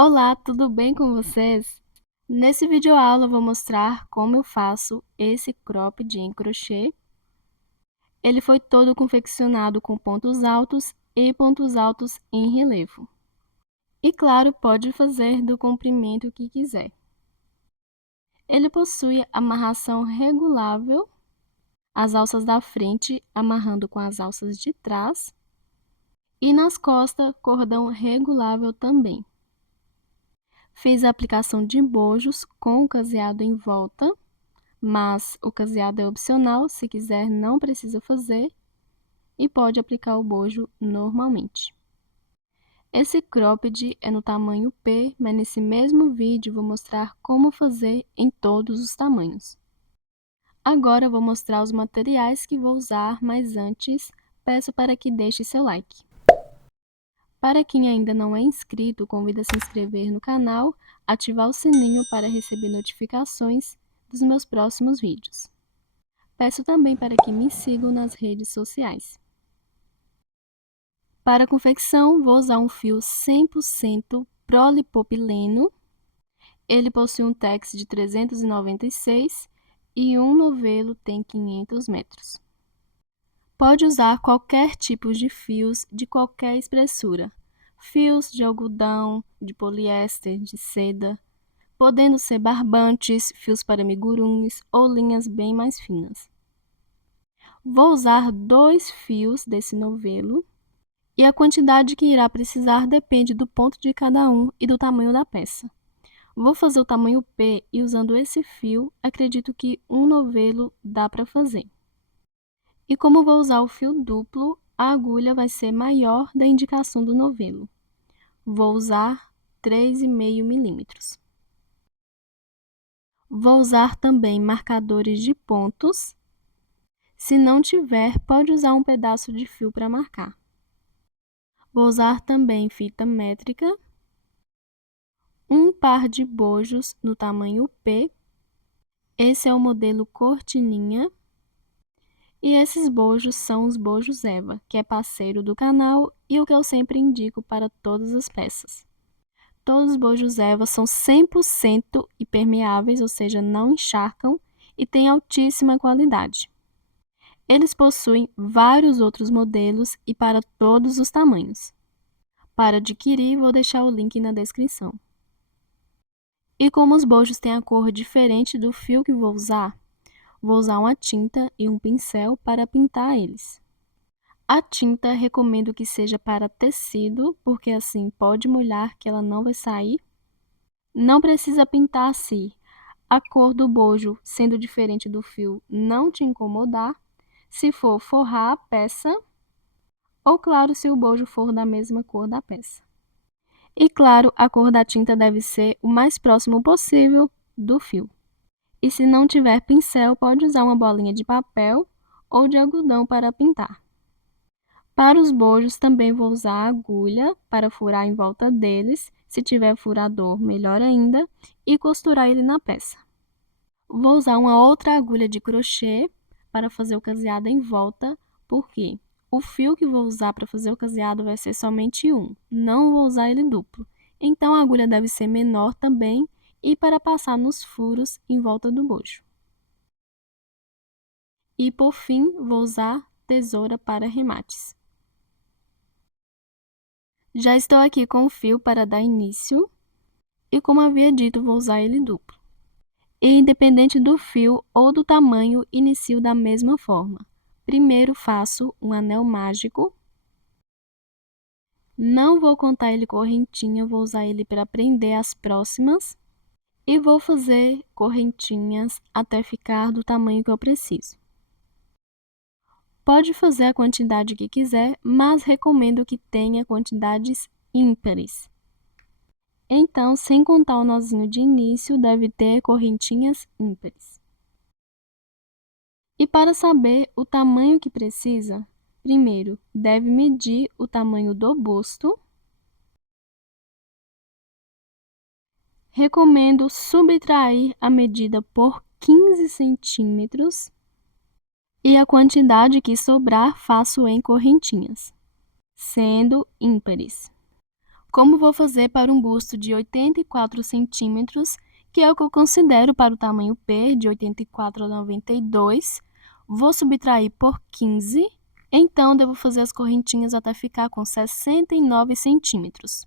Olá, tudo bem com vocês? Nesse videoaula eu vou mostrar como eu faço esse cropped em crochê. Ele foi todo confeccionado com pontos altos e pontos altos em relevo. E claro, pode fazer do comprimento que quiser. Ele possui amarração regulável, as alças da frente amarrando com as alças de trás e nas costas cordão regulável também. Fiz a aplicação de bojos com o caseado em volta, mas o caseado é opcional, se quiser não precisa fazer, e pode aplicar o bojo normalmente. Esse cropped é no tamanho P, mas nesse mesmo vídeo vou mostrar como fazer em todos os tamanhos. Agora vou mostrar os materiais que vou usar, mas antes peço para que deixe seu like. Para quem ainda não é inscrito, convido a se inscrever no canal, ativar o sininho para receber notificações dos meus próximos vídeos. Peço também para que me sigam nas redes sociais. Para a confecção, vou usar um fio 100% polipropileno. Ele possui um tex de 396 e um novelo tem 500 metros. Pode usar qualquer tipo de fios de qualquer espessura. Fios de algodão, de poliéster, de seda, podendo ser barbantes, fios para amigurumis ou linhas bem mais finas. Vou usar 2 fios desse novelo e a quantidade que irá precisar depende do ponto de cada um e do tamanho da peça. Vou fazer o tamanho P e usando esse fio, acredito que um novelo dá para fazer. E como vou usar o fio duplo, a agulha vai ser maior da indicação do novelo. Vou usar 3,5 milímetros. Vou usar também marcadores de pontos. Se não tiver, pode usar um pedaço de fio para marcar. Vou usar também fita métrica, um par de bojos no tamanho P. Esse é o modelo cortininha. E esses bojos são os bojos Eva, que é parceiro do canal e o que eu sempre indico para todas as peças. Todos os bojos Eva são 100% impermeáveis, ou seja, não encharcam e têm altíssima qualidade. Eles possuem vários outros modelos e para todos os tamanhos. Para adquirir, vou deixar o link na descrição. E como os bojos têm a cor diferente do fio que vou usar uma tinta e um pincel para pintar eles. A tinta recomendo que seja para tecido, porque assim pode molhar que ela não vai sair. Não precisa pintar se a cor do bojo sendo diferente do fio não te incomodar, se for forrar a peça, ou claro, se o bojo for da mesma cor da peça. E claro, a cor da tinta deve ser o mais próximo possível do fio. E se não tiver pincel, pode usar uma bolinha de papel ou de algodão para pintar. Para os bojos, também vou usar a agulha para furar em volta deles, se tiver furador, melhor ainda, e costurar ele na peça. Vou usar uma outra agulha de crochê para fazer o caseado em volta, porque o fio que vou usar para fazer o caseado vai ser somente um, não vou usar ele duplo. Então, a agulha deve ser menor também e para passar nos furos em volta do bojo. E, por fim, vou usar tesoura para remates. Já estou aqui com o fio para dar início e, como havia dito, vou usar ele duplo. E, independente do fio ou do tamanho, inicio da mesma forma. Primeiro faço um anel mágico. Não vou contar ele correntinha, vou usar ele para prender as próximas. E vou fazer correntinhas até ficar do tamanho que eu preciso. Pode fazer a quantidade que quiser, mas recomendo que tenha quantidades ímpares. Então, sem contar o nozinho de início, deve ter correntinhas ímpares. E para saber o tamanho que precisa, primeiro, deve medir o tamanho do busto. Recomendo subtrair a medida por 15 centímetros e a quantidade que sobrar faço em correntinhas, sendo ímpares. Como vou fazer para um busto de 84 centímetros, que é o que eu considero para o tamanho P, de 84 a 92, vou subtrair por 15, então devo fazer as correntinhas até ficar com 69 centímetros.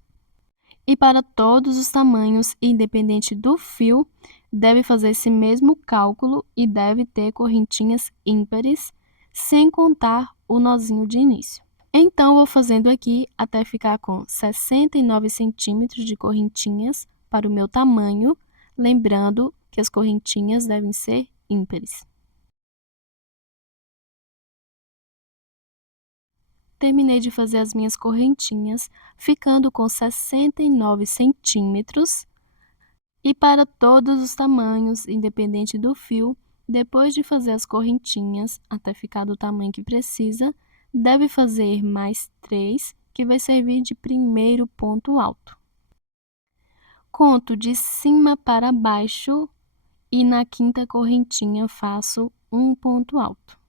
E para todos os tamanhos, independente do fio, deve fazer esse mesmo cálculo e deve ter correntinhas ímpares, sem contar o nozinho de início. Então, vou fazendo aqui até ficar com 69 centímetros de correntinhas para o meu tamanho, lembrando que as correntinhas devem ser ímpares. Terminei de fazer as minhas correntinhas, ficando com 69 centímetros. E para todos os tamanhos, independente do fio, depois de fazer as correntinhas até ficar do tamanho que precisa, deve fazer mais 3, que vai servir de primeiro ponto alto. Conto de cima para baixo e na quinta correntinha faço um ponto alto.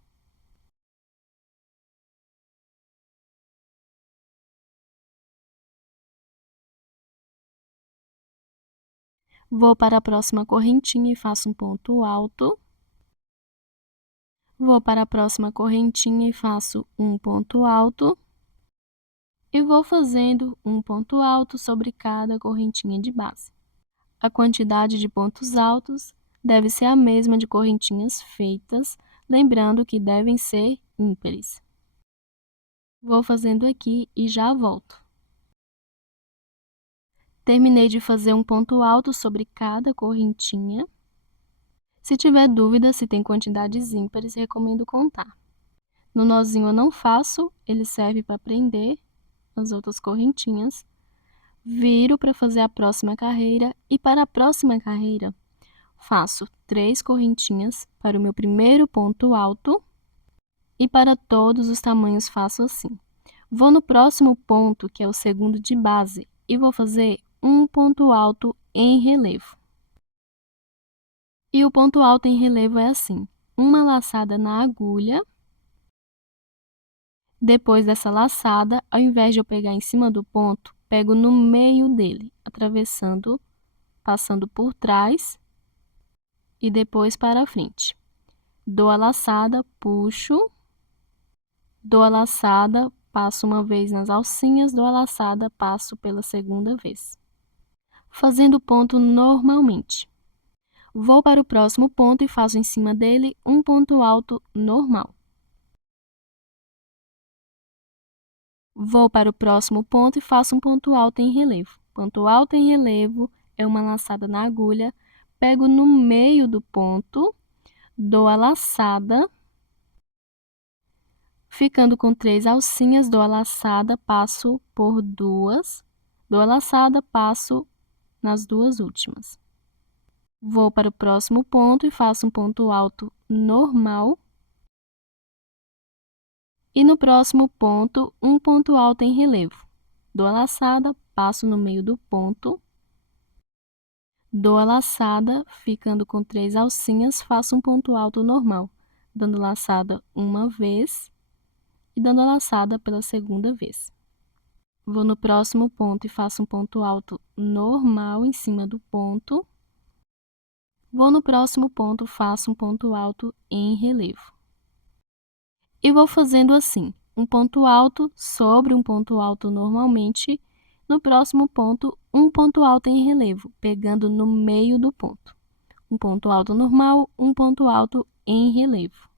Vou para a próxima correntinha e faço um ponto alto. Vou para a próxima correntinha e faço um ponto alto. E vou fazendo um ponto alto sobre cada correntinha de base. A quantidade de pontos altos deve ser a mesma de correntinhas feitas, lembrando que devem ser ímpares. Vou fazendo aqui e já volto. Terminei de fazer um ponto alto sobre cada correntinha. Se tiver dúvida se tem quantidades ímpares, recomendo contar. No nozinho eu não faço, ele serve para prender as outras correntinhas. Viro para fazer a próxima carreira e para a próxima carreira faço 3 correntinhas para o meu primeiro ponto alto e para todos os tamanhos faço assim. Vou no próximo ponto, que é o segundo de base, e vou fazer um ponto alto em relevo. E o ponto alto em relevo é assim: uma laçada na agulha. Depois dessa laçada, ao invés de eu pegar em cima do ponto, pego no meio dele, atravessando, passando por trás e depois para a frente. Dou a laçada, puxo, dou a laçada, passo uma vez nas alcinhas, dou a laçada, passo pela segunda vez. Fazendo o ponto normalmente. Vou para o próximo ponto e faço em cima dele um ponto alto normal. Vou para o próximo ponto e faço um ponto alto em relevo. Ponto alto em relevo é uma laçada na agulha, pego no meio do ponto, dou a laçada, ficando com 3 alcinhas, dou a laçada, passo por 2, dou a laçada, passo nas 2 últimas. Vou para o próximo ponto e faço um ponto alto normal. E no próximo ponto, um ponto alto em relevo. Dou a laçada, passo no meio do ponto, dou a laçada, ficando com 3 alcinhas, faço um ponto alto normal, dando laçada uma vez e dando a laçada pela segunda vez. Vou no próximo ponto e faço um ponto alto normal em cima do ponto. Vou no próximo ponto, faço um ponto alto em relevo. E vou fazendo assim, um ponto alto sobre um ponto alto normalmente, no próximo ponto, um ponto alto em relevo, pegando no meio do ponto. Um ponto alto normal, um ponto alto em relevo.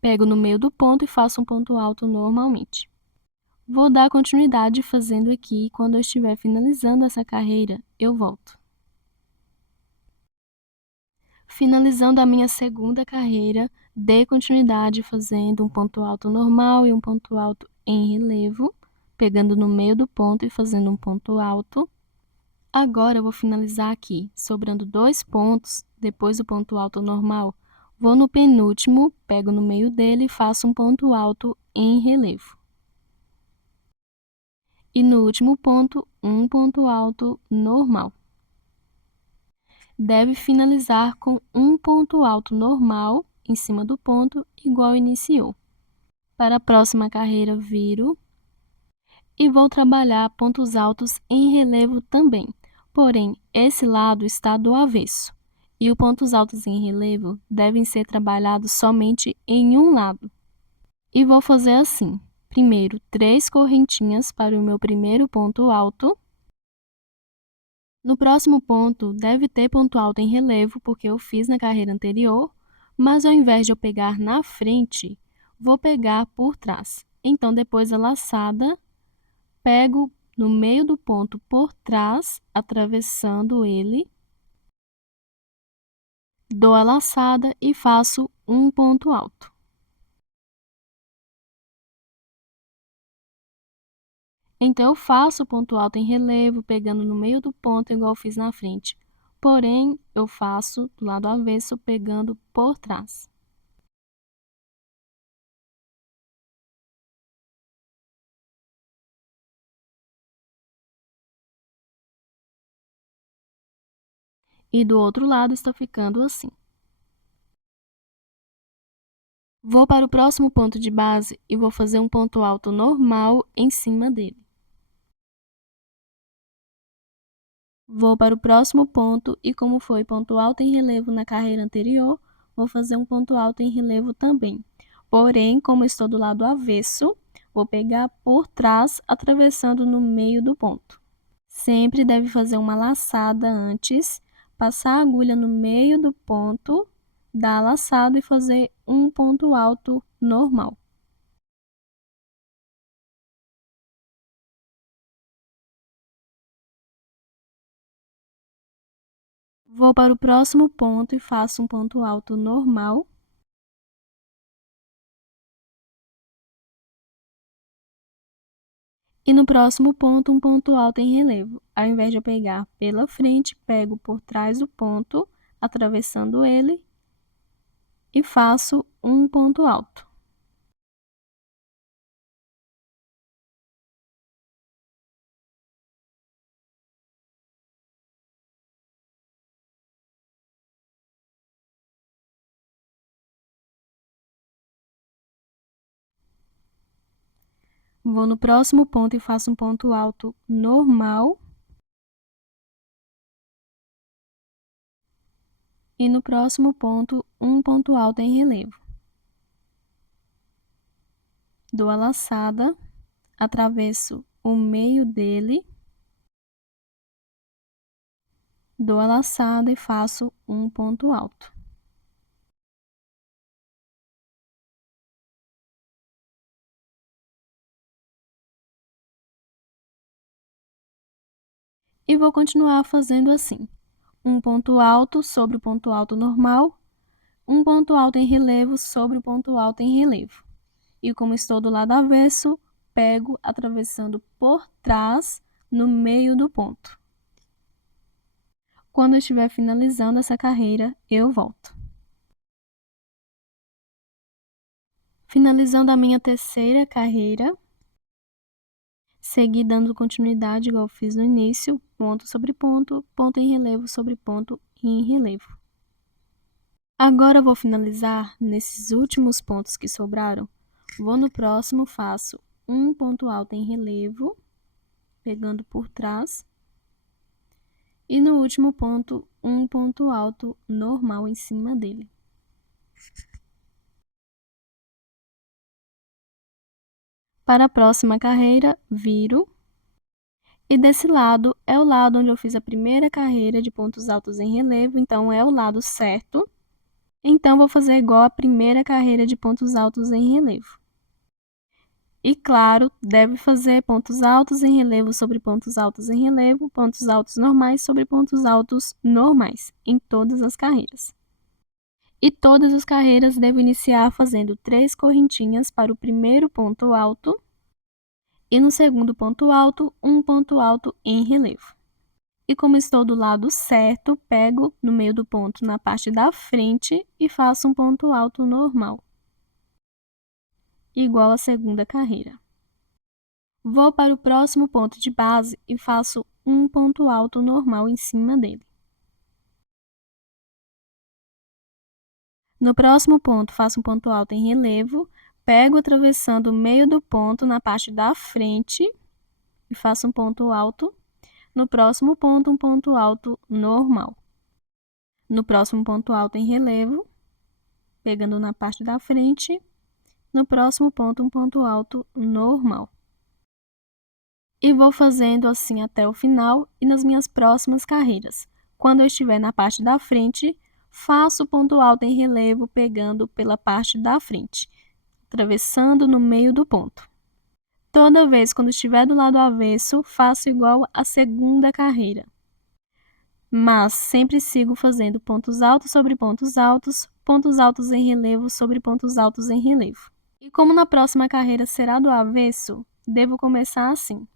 Pego no meio do ponto e faço um ponto alto normalmente. Vou dar continuidade fazendo aqui, e quando eu estiver finalizando essa carreira, eu volto. Finalizando a minha segunda carreira, dei continuidade fazendo um ponto alto normal e um ponto alto em relevo, pegando no meio do ponto e fazendo um ponto alto. Agora, eu vou finalizar aqui, sobrando 2 pontos, depois do ponto alto normal, vou no penúltimo, pego no meio dele e faço um ponto alto em relevo. E no último ponto, um ponto alto normal. Deve finalizar com um ponto alto normal em cima do ponto, igual iniciou. Para a próxima carreira, viro. E vou trabalhar pontos altos em relevo também, porém, esse lado está do avesso, e os pontos altos em relevo devem ser trabalhados somente em um lado. E vou fazer assim, primeiro 3 correntinhas para o meu primeiro ponto alto. No próximo ponto, deve ter ponto alto em relevo, porque eu fiz na carreira anterior, mas ao invés de eu pegar na frente, vou pegar por trás. Então, depois da laçada, pego no meio do ponto por trás, atravessando ele, dou a laçada e faço um ponto alto. Então, eu faço o ponto alto em relevo, pegando no meio do ponto, igual eu fiz na frente. Porém, eu faço do lado avesso, pegando por trás. E do outro lado está ficando assim. Vou para o próximo ponto de base e vou fazer um ponto alto normal em cima dele. Vou para o próximo ponto e, como foi ponto alto em relevo na carreira anterior, vou fazer um ponto alto em relevo também. Porém, como estou do lado avesso, vou pegar por trás, atravessando no meio do ponto. Sempre deve fazer uma laçada antes, passar a agulha no meio do ponto, dar a laçada e fazer um ponto alto normal. Vou para o próximo ponto e faço um ponto alto normal. E no próximo ponto, um ponto alto em relevo. Ao invés de eu pegar pela frente, pego por trás do ponto, atravessando ele, e faço um ponto alto. Vou no próximo ponto e faço um ponto alto normal. E no próximo ponto, um ponto alto em relevo. Dou a laçada, atravesso o meio dele, dou a laçada e faço um ponto alto. E vou continuar fazendo assim. Um ponto alto sobre o ponto alto normal, um ponto alto em relevo sobre o ponto alto em relevo. E como estou do lado avesso, pego atravessando por trás no meio do ponto. Quando eu estiver finalizando essa carreira, eu volto. Finalizando a minha terceira carreira, segui dando continuidade igual eu fiz no início, ponto sobre ponto, ponto em relevo sobre ponto em relevo. Agora eu vou finalizar nesses últimos pontos que sobraram. Vou no próximo, faço um ponto alto em relevo, pegando por trás. E no último ponto, um ponto alto normal em cima dele. Para a próxima carreira, viro. E desse lado é o lado onde eu fiz a primeira carreira de pontos altos em relevo, então é o lado certo. Então, vou fazer igual a primeira carreira de pontos altos em relevo. E, claro, deve fazer pontos altos em relevo sobre pontos altos em relevo, pontos altos normais sobre pontos altos normais, em todas as carreiras. E todas as carreiras devem iniciar fazendo 3 correntinhas para o primeiro ponto alto e no segundo ponto alto, um ponto alto em relevo. E como estou do lado certo, pego no meio do ponto na parte da frente e faço um ponto alto normal, igual à segunda carreira. Vou para o próximo ponto de base e faço um ponto alto normal em cima dele. No próximo ponto, faço um ponto alto em relevo, pego atravessando o meio do ponto na parte da frente e faço um ponto alto. No próximo ponto, um ponto alto normal. No próximo ponto alto em relevo, pegando na parte da frente. No próximo ponto, um ponto alto normal. E vou fazendo assim até o final e nas minhas próximas carreiras. Quando eu estiver na parte da frente, faço o ponto alto em relevo pegando pela parte da frente, atravessando no meio do ponto. Toda vez quando estiver do lado avesso, faço igual à segunda carreira. Mas sempre sigo fazendo pontos altos pontos altos em relevo sobre pontos altos em relevo. E como na próxima carreira será do avesso, devo começar assim.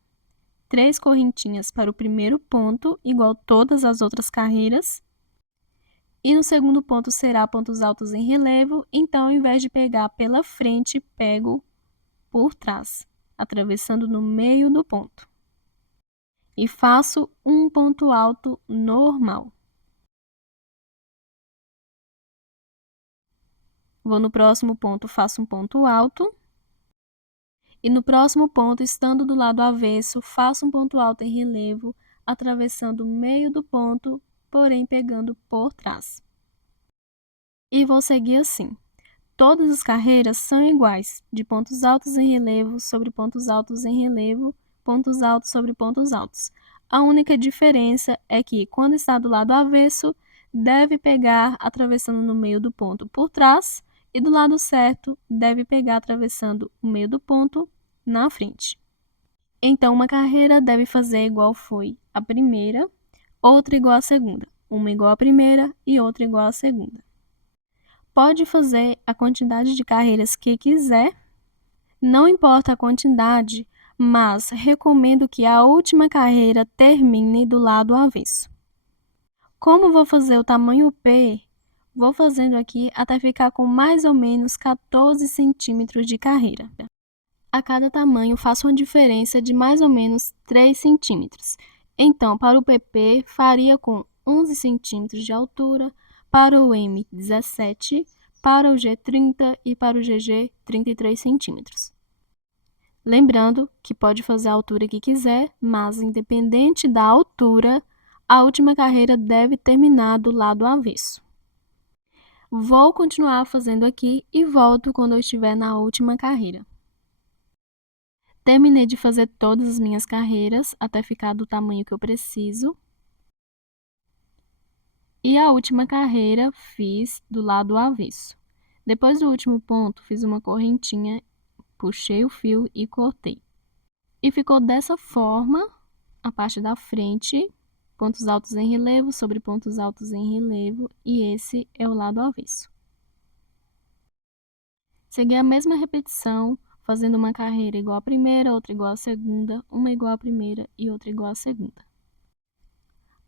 3 correntinhas para o primeiro ponto, igual todas as outras carreiras. E no segundo ponto será pontos altos em relevo, então ao invés de pegar pela frente, pego por trás, atravessando no meio do ponto. E faço um ponto alto normal. Vou no próximo ponto, faço um ponto alto. E no próximo ponto, estando do lado avesso, faço um ponto alto em relevo, atravessando o meio do ponto, porém pegando por trás. E vou seguir assim. Todas as carreiras são iguais, de pontos altos em relevo sobre pontos altos em relevo, pontos altos sobre pontos altos. A única diferença é que, quando está do lado avesso, deve pegar atravessando no meio do ponto por trás, e do lado certo, deve pegar atravessando o meio do ponto na frente. Então, uma carreira deve fazer igual foi a primeira, outra igual à segunda, uma igual à primeira e outra igual à segunda. Pode fazer a quantidade de carreiras que quiser, não importa a quantidade, mas recomendo que a última carreira termine do lado avesso. Como vou fazer o tamanho P, vou fazendo aqui até ficar com mais ou menos 14 centímetros de carreira. A cada tamanho faço uma diferença de mais ou menos 3 centímetros. Então, para o PP, faria com 11 centímetros de altura, para o M, 17, para o G, 30 e para o GG, 33 centímetros. Lembrando que pode fazer a altura que quiser, mas independente da altura, a última carreira deve terminar do lado avesso. Vou continuar fazendo aqui e volto quando eu estiver na última carreira. Terminei de fazer todas as minhas carreiras até ficar do tamanho que eu preciso. E a última carreira fiz do lado avesso. Depois do último ponto, fiz uma correntinha, puxei o fio e cortei. E ficou dessa forma a parte da frente, pontos altos em relevo sobre pontos altos em relevo, e esse é o lado avesso. Segui a mesma repetição, fazendo uma carreira igual à primeira, outra igual à segunda, uma igual à primeira e outra igual à segunda.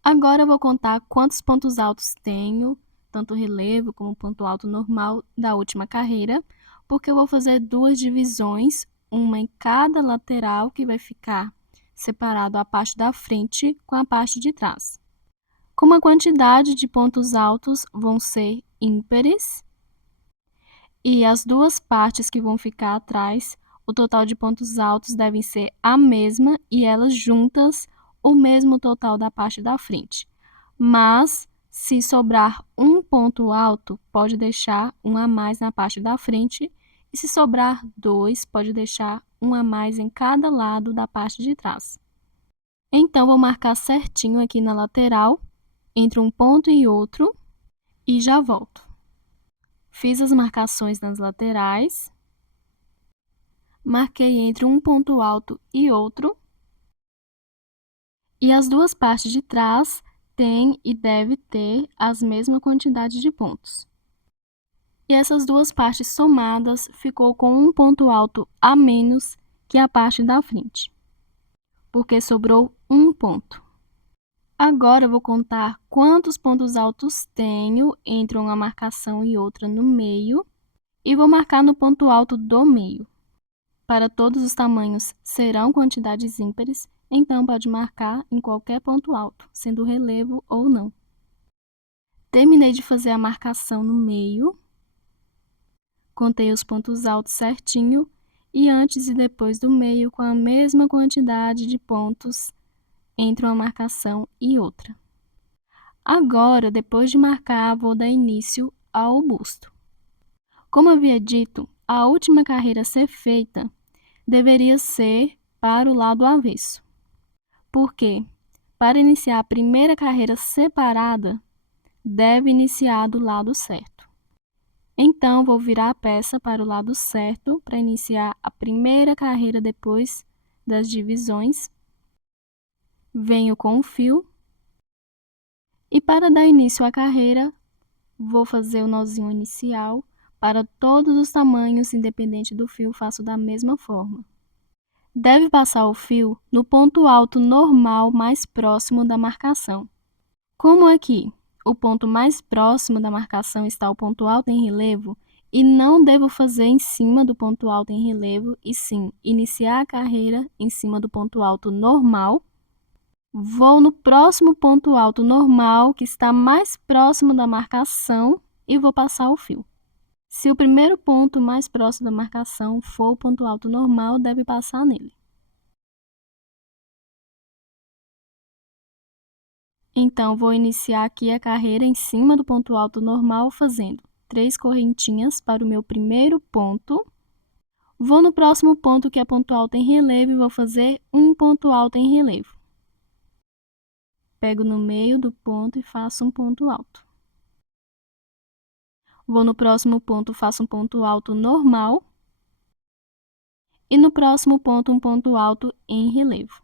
Agora eu vou contar quantos pontos altos tenho, tanto relevo como ponto alto normal da última carreira, porque eu vou fazer 2 divisões, uma em cada lateral, que vai ficar separado a parte da frente com a parte de trás. Como a quantidade de pontos altos vão ser ímpares, e as 2 partes que vão ficar atrás, o total de pontos altos devem ser a mesma e elas juntas o mesmo total da parte da frente. Mas, se sobrar um ponto alto, pode deixar um a mais na parte da frente, e se sobrar 2, pode deixar um a mais em cada lado da parte de trás. Então, vou marcar certinho aqui na lateral, entre um ponto e outro, e já volto. Fiz as marcações nas laterais, marquei entre um ponto alto e outro, e as 2 partes de trás têm e deve ter as mesma quantidade de pontos. E essas 2 partes somadas ficou com um ponto alto a menos que a parte da frente, porque sobrou um ponto. Agora eu vou contar quantos pontos altos tenho entre uma marcação e outra no meio, e vou marcar no ponto alto do meio. Para todos os tamanhos serão quantidades ímpares, então pode marcar em qualquer ponto alto, sendo relevo ou não. Terminei de fazer a marcação no meio, contei os pontos altos certinho e antes e depois do meio com a mesma quantidade de pontos entre uma marcação e outra. Agora, depois de marcar, vou dar início ao busto. Como havia dito, a última carreira a ser feita deveria ser para o lado avesso. Por quê? Para iniciar a primeira carreira separada, deve iniciar do lado certo. Então, vou virar a peça para o lado certo para iniciar a primeira carreira depois das divisões. Venho com o fio e para dar início à carreira, vou fazer o nozinho inicial. Para todos os tamanhos, independente do fio, faço da mesma forma. Deve passar o fio no ponto alto normal mais próximo da marcação. Como aqui o ponto mais próximo da marcação está o ponto alto em relevo, e não devo fazer em cima do ponto alto em relevo, e sim iniciar a carreira em cima do ponto alto normal, vou no próximo ponto alto normal, que está mais próximo da marcação, e vou passar o fio. Se o primeiro ponto mais próximo da marcação for o ponto alto normal, deve passar nele. Então, vou iniciar aqui a carreira em cima do ponto alto normal, fazendo 3 correntinhas para o meu primeiro ponto. Vou no próximo ponto, que é ponto alto em relevo, e vou fazer um ponto alto em relevo. Pego no meio do ponto e faço um ponto alto. Vou no próximo ponto, faço um ponto alto normal. E no próximo ponto, um ponto alto em relevo.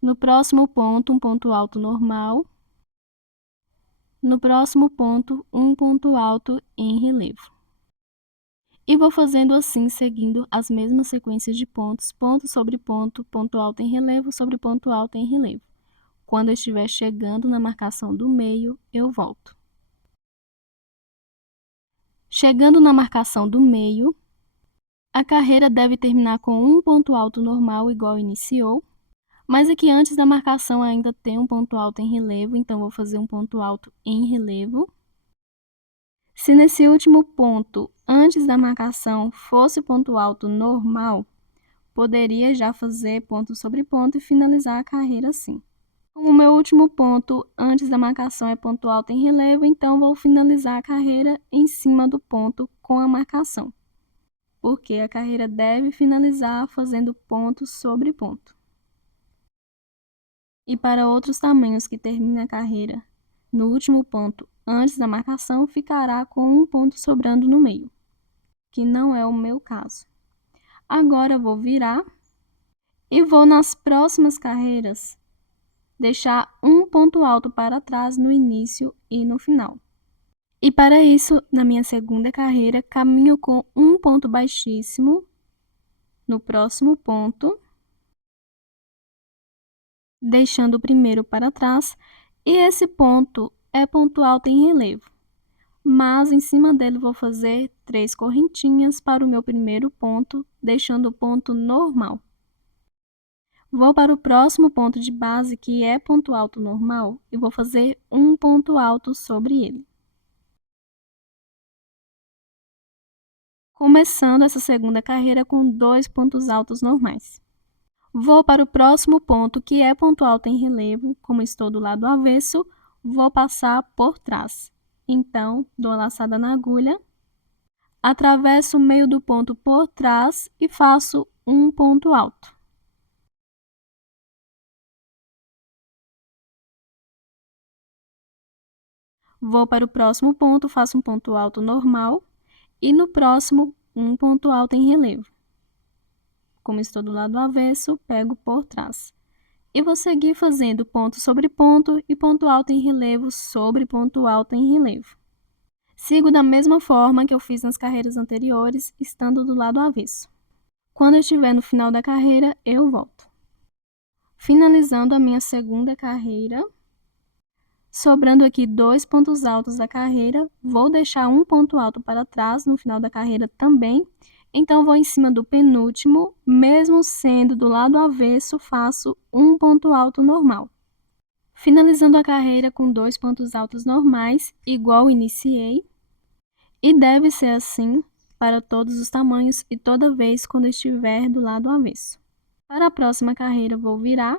No próximo ponto, um ponto alto normal. No próximo ponto, um ponto alto em relevo. E vou fazendo assim, seguindo as mesmas sequências de pontos, ponto sobre ponto, ponto alto em relevo sobre ponto alto em relevo. Quando eu estiver chegando na marcação do meio, eu volto. Chegando na marcação do meio, a carreira deve terminar com um ponto alto normal igual iniciou, mas aqui antes da marcação ainda tem um ponto alto em relevo, então vou fazer um ponto alto em relevo. Se nesse último ponto, antes da marcação, fosse ponto alto normal, poderia já fazer ponto sobre ponto e finalizar a carreira assim. Como o meu último ponto antes da marcação é ponto alto em relevo, então vou finalizar a carreira em cima do ponto com a marcação, porque a carreira deve finalizar fazendo ponto sobre ponto. E para outros tamanhos que termine a carreira no último ponto antes da marcação, ficará com um ponto sobrando no meio, que não é o meu caso. Agora vou virar e vou nas próximas carreiras deixar um ponto alto para trás no início e no final. E para isso, na minha segunda carreira, caminho com um ponto baixíssimo no próximo ponto, deixando o primeiro para trás, e esse ponto é ponto alto em relevo, mas em cima dele vou fazer 3 correntinhas para o meu primeiro ponto, deixando o ponto normal. Vou para o próximo ponto de base, que é ponto alto normal, e vou fazer um ponto alto sobre ele. Começando essa segunda carreira com 2 pontos altos normais. Vou para o próximo ponto, que é ponto alto em relevo. Como estou do lado avesso, vou passar por trás. Então, dou a laçada na agulha, atravesso o meio do ponto por trás e faço um ponto alto. Vou para o próximo ponto, faço um ponto alto normal e no próximo um ponto alto em relevo. Como estou do lado avesso, pego por trás. E vou seguir fazendo ponto sobre ponto e ponto alto em relevo sobre ponto alto em relevo. Sigo da mesma forma que eu fiz nas carreiras anteriores, estando do lado avesso. Quando eu estiver no final da carreira, eu volto. Finalizando a minha segunda carreira, sobrando aqui 2 pontos altos da carreira, vou deixar um ponto alto para trás no final da carreira também. Então, vou em cima do penúltimo, mesmo sendo do lado avesso, faço um ponto alto normal. Finalizando a carreira com 2 pontos altos normais, igual iniciei. E deve ser assim para todos os tamanhos e toda vez quando estiver do lado avesso. Para a próxima carreira, vou virar.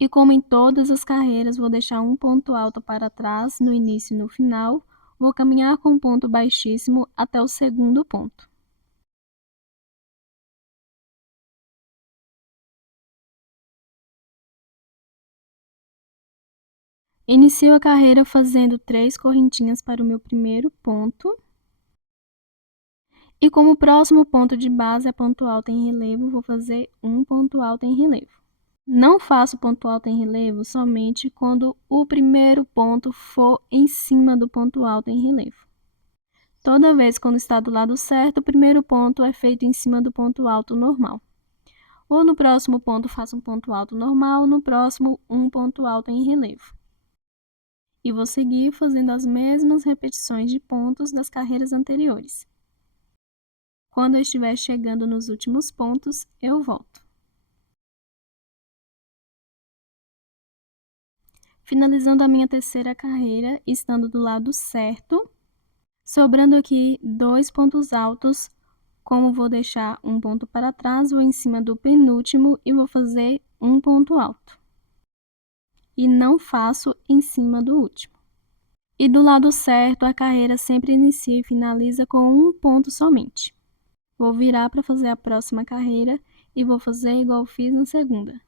E como em todas as carreiras, vou deixar um ponto alto para trás no início e no final. Vou caminhar com um ponto baixíssimo até o segundo ponto. Inicio a carreira fazendo 3 correntinhas para o meu primeiro ponto. E como o próximo ponto de base é ponto alto em relevo, vou fazer um ponto alto em relevo. Não faço ponto alto em relevo somente quando o primeiro ponto for em cima do ponto alto em relevo. Toda vez quando está do lado certo, o primeiro ponto é feito em cima do ponto alto normal. Ou no próximo ponto faço um ponto alto normal, no próximo um ponto alto em relevo. E vou seguir fazendo as mesmas repetições de pontos das carreiras anteriores. Quando eu estiver chegando nos últimos pontos, eu volto. Finalizando a minha terceira carreira, estando do lado certo, sobrando aqui 2 pontos altos. Como vou deixar um ponto para trás, vou em cima do penúltimo e vou fazer um ponto alto. E não faço em cima do último. E do lado certo, a carreira sempre inicia e finaliza com um ponto somente. Vou virar para fazer a próxima carreira e vou fazer igual fiz na segunda.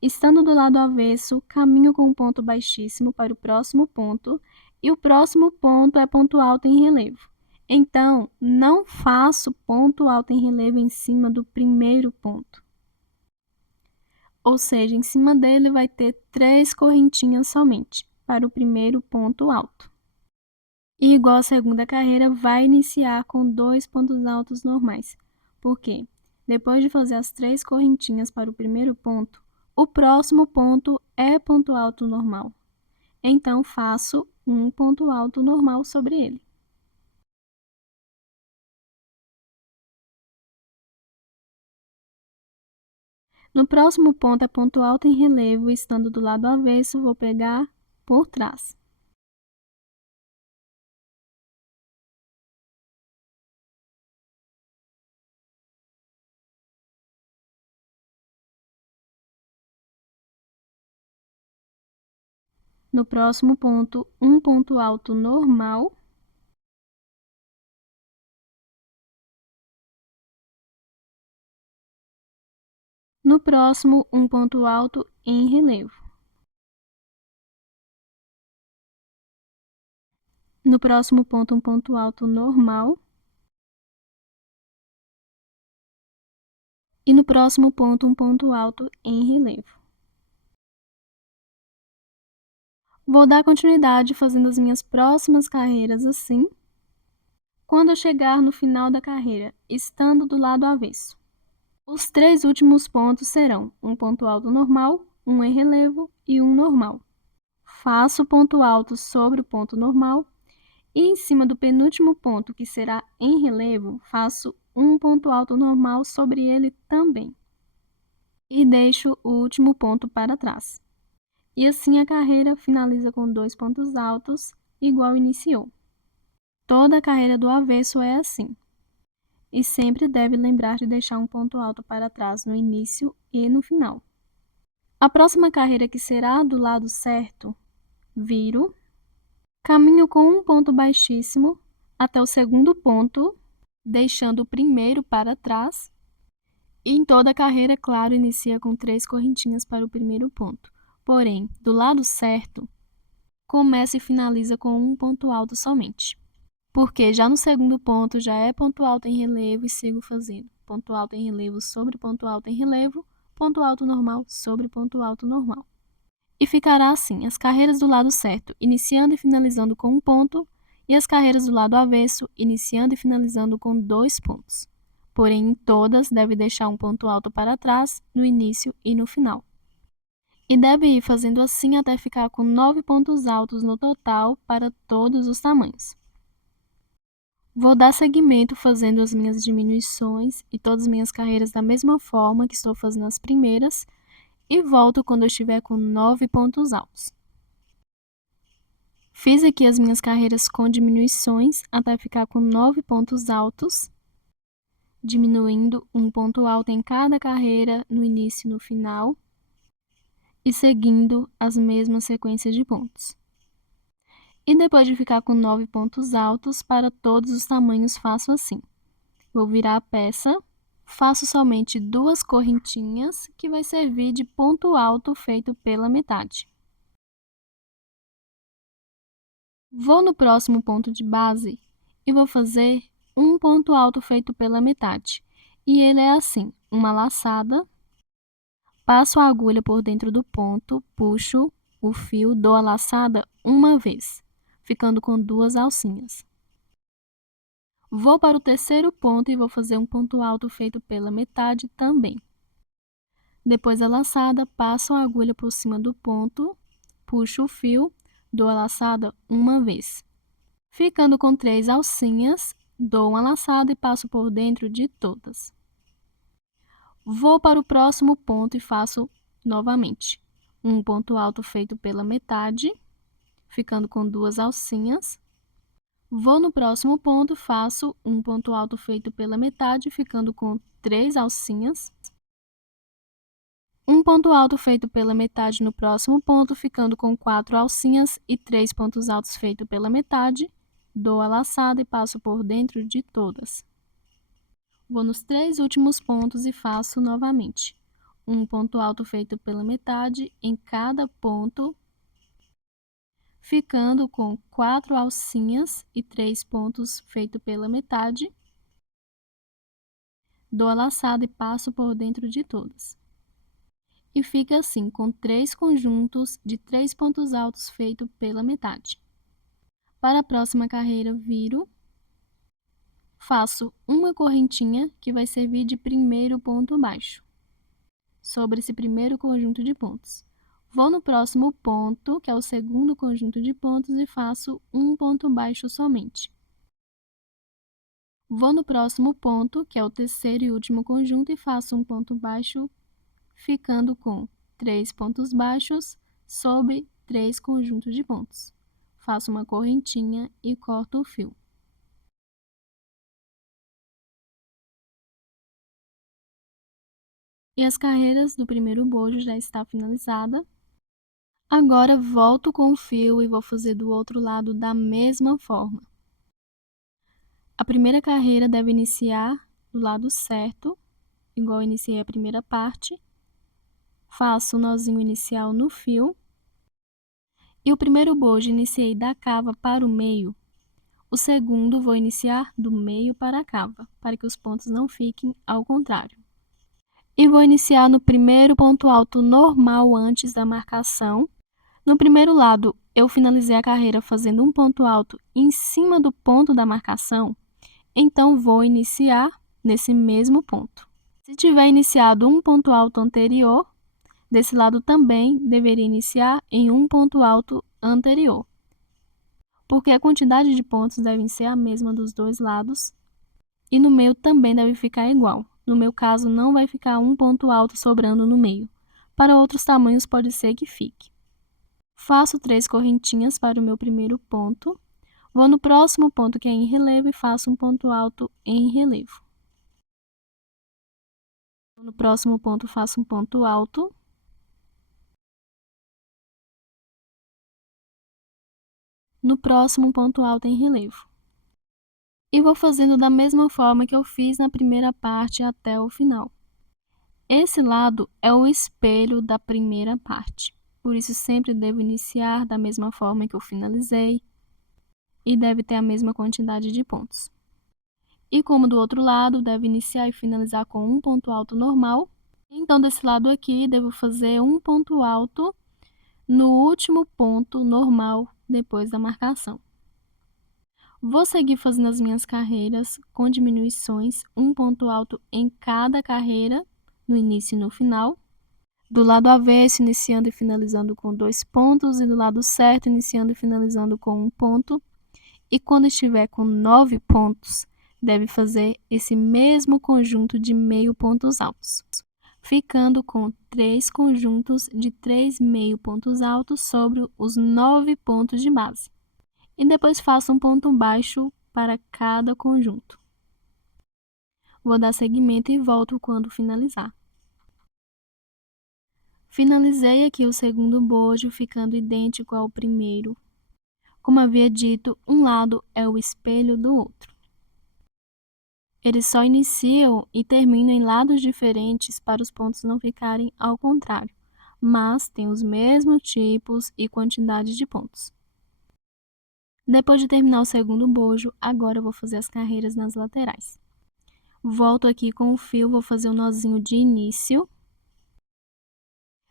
Estando do lado avesso, caminho com um ponto baixíssimo para o próximo ponto, e o próximo ponto é ponto alto em relevo. Então, não faço ponto alto em relevo em cima do primeiro ponto. Ou seja, em cima dele vai ter 3 correntinhas somente, para o primeiro ponto alto. E igual a segunda carreira, vai iniciar com 2 pontos altos normais. Por quê? Depois de fazer as 3 correntinhas para o primeiro ponto, o próximo ponto é ponto alto normal. Então, faço um ponto alto normal sobre ele. No próximo ponto é ponto alto em relevo, estando do lado avesso, vou pegar por trás. No próximo ponto, um ponto alto normal. No próximo, um ponto alto em relevo. No próximo ponto, um ponto alto normal. E no próximo ponto, um ponto alto em relevo. Vou dar continuidade fazendo as minhas próximas carreiras assim. Quando eu chegar no final da carreira, estando do lado avesso, os 3 últimos pontos serão um ponto alto normal, um em relevo e um normal. Faço ponto alto sobre o ponto normal e em cima do penúltimo ponto, que será em relevo, faço um ponto alto normal sobre ele também. E deixo o último ponto para trás. E assim a carreira finaliza com 2 pontos altos, igual iniciou. Toda a carreira do avesso é assim. E sempre deve lembrar de deixar um ponto alto para trás no início e no final. A próxima carreira, que será do lado certo, viro, caminho com um ponto baixíssimo até o segundo ponto, deixando o primeiro para trás. E em toda a carreira, claro, inicia com 3 correntinhas para o primeiro ponto. Porém, do lado certo, começa e finaliza com um ponto alto somente. Porque já no segundo ponto já é ponto alto em relevo e sigo fazendo ponto alto em relevo sobre ponto alto em relevo, ponto alto normal sobre ponto alto normal. E ficará assim, as carreiras do lado certo, iniciando e finalizando com um ponto, e as carreiras do lado avesso, iniciando e finalizando com 2 pontos. Porém, em todas, deve deixar um ponto alto para trás, no início e no final. E deve ir fazendo assim até ficar com 9 pontos altos no total para todos os tamanhos. Vou dar seguimento fazendo as minhas diminuições e todas as minhas carreiras da mesma forma que estou fazendo as primeiras e volto quando eu estiver com 9 pontos altos. Fiz aqui as minhas carreiras com diminuições até ficar com 9 pontos altos, diminuindo um ponto alto em cada carreira no início e no final, e seguindo as mesmas sequências de pontos. E depois de ficar com 9 pontos altos, para todos os tamanhos faço assim. Vou virar a peça, faço somente 2 correntinhas, que vai servir de ponto alto feito pela metade. Vou no próximo ponto de base e vou fazer um ponto alto feito pela metade. E ele é assim, uma laçada, passo a agulha por dentro do ponto, puxo o fio, dou a laçada uma vez, ficando com 2 alcinhas. Vou para o terceiro ponto e vou fazer um ponto alto feito pela metade também. Depois da laçada, passo a agulha por cima do ponto, puxo o fio, dou a laçada uma vez. Ficando com 3 alcinhas, dou uma laçada e passo por dentro de todas. Vou para o próximo ponto e faço novamente um ponto alto feito pela metade, ficando com 2 alcinhas. Vou no próximo ponto, faço um ponto alto feito pela metade, ficando com 3 alcinhas. Um ponto alto feito pela metade no próximo ponto, ficando com 4 alcinhas e 3 pontos altos feito pela metade. Dou a laçada e passo por dentro de todas. Vou nos 3 últimos pontos e faço novamente um ponto alto feito pela metade em cada ponto, ficando com 4 alcinhas e 3 pontos feito pela metade. Dou a laçada e passo por dentro de todas. E fica assim, com 3 conjuntos de 3 pontos altos feito pela metade. Para a próxima carreira, viro, faço uma correntinha que vai servir de primeiro ponto baixo sobre esse primeiro conjunto de pontos. Vou no próximo ponto, que é o segundo conjunto de pontos, e faço um ponto baixo somente. Vou no próximo ponto, que é o terceiro e último conjunto, e faço um ponto baixo, ficando com 3 pontos baixos sobre 3 conjuntos de pontos. Faço uma correntinha e corto o fio. E as carreiras do primeiro bojo já está finalizada. Agora volto com o fio e vou fazer do outro lado da mesma forma. A primeira carreira deve iniciar do lado certo, igual eu iniciei a primeira parte. Faço o nozinho inicial no fio. E o primeiro bojo iniciei da cava para o meio. O segundo vou iniciar do meio para a cava, para que os pontos não fiquem ao contrário. E vou iniciar no primeiro ponto alto normal antes da marcação. No primeiro lado, eu finalizei a carreira fazendo um ponto alto em cima do ponto da marcação, então vou iniciar nesse mesmo ponto. Se tiver iniciado um ponto alto anterior, desse lado também deveria iniciar em um ponto alto anterior, porque a quantidade de pontos deve ser a mesma dos dois lados e no meio também deve ficar igual. No meu caso, não vai ficar um ponto alto sobrando no meio. Para outros tamanhos pode ser que fique. Faço 3 correntinhas para o meu primeiro ponto. Vou no próximo ponto, que é em relevo, e faço um ponto alto em relevo. No próximo ponto, faço um ponto alto. No próximo, um ponto alto em relevo. E vou fazendo da mesma forma que eu fiz na primeira parte até o final. Esse lado é o espelho da primeira parte. Por isso, sempre devo iniciar da mesma forma que eu finalizei e deve ter a mesma quantidade de pontos. E como do outro lado, deve iniciar e finalizar com um ponto alto normal. Então, desse lado aqui, devo fazer um ponto alto no último ponto normal depois da marcação. Vou seguir fazendo as minhas carreiras com diminuições, um ponto alto em cada carreira, no início e no final. Do lado avesso, iniciando e finalizando com 2 pontos, e do lado certo, iniciando e finalizando com 1 ponto. E quando estiver com 9 pontos, deve fazer esse mesmo conjunto de meio pontos altos, ficando com 3 conjuntos de 3 meio pontos altos sobre os 9 pontos de base. e depois faço um ponto baixo para cada conjunto. Vou dar seguimento e volto quando finalizar. Finalizei aqui o segundo bojo, ficando idêntico ao primeiro. Como havia dito, um lado é o espelho do outro. Eles só iniciam e terminam em lados diferentes para os pontos não ficarem ao contrário, mas têm os mesmos tipos e quantidade de pontos. Depois de terminar o segundo bojo, agora eu vou fazer as carreiras nas laterais. Volto aqui com o fio, vou fazer o nozinho de início.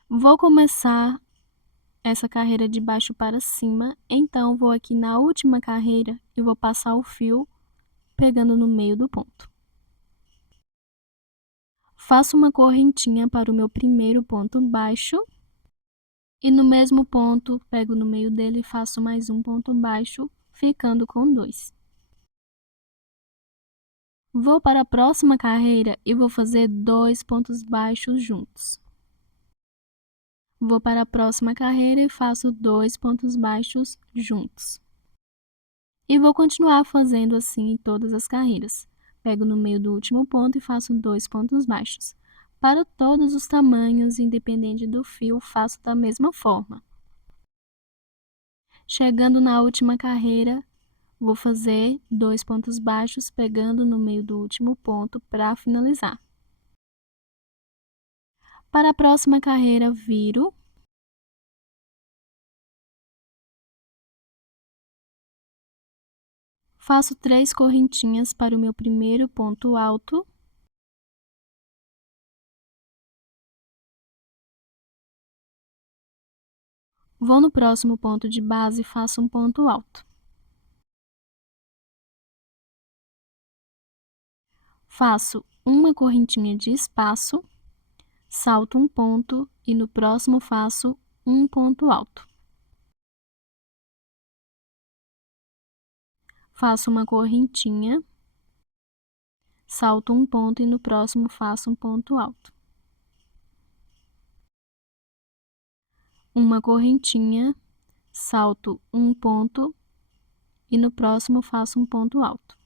Vou começar essa carreira de baixo para cima, então vou aqui na última carreira e vou passar o fio pegando no meio do ponto. Faço uma correntinha para o meu primeiro ponto baixo e no mesmo ponto pego no meio dele e faço mais um ponto baixo, ficando com 2. Vou para a próxima carreira e vou fazer 2 pontos baixos juntos. Vou para a próxima carreira e faço 2 pontos baixos juntos. E vou continuar fazendo assim em todas as carreiras. Pego no meio do último ponto e faço 2 pontos baixos. Para todos os tamanhos, independente do fio, faço da mesma forma. Chegando na última carreira, vou fazer 2 pontos baixos, pegando no meio do último ponto para finalizar. Para a próxima carreira, viro. Faço 3 correntinhas para o meu primeiro ponto alto. Vou no próximo ponto de base e faço um ponto alto. Faço uma correntinha de espaço, salto um ponto e no próximo faço um ponto alto. Faço uma correntinha, salto um ponto e no próximo faço um ponto alto. Uma correntinha, salto um ponto e no próximo faço um ponto alto.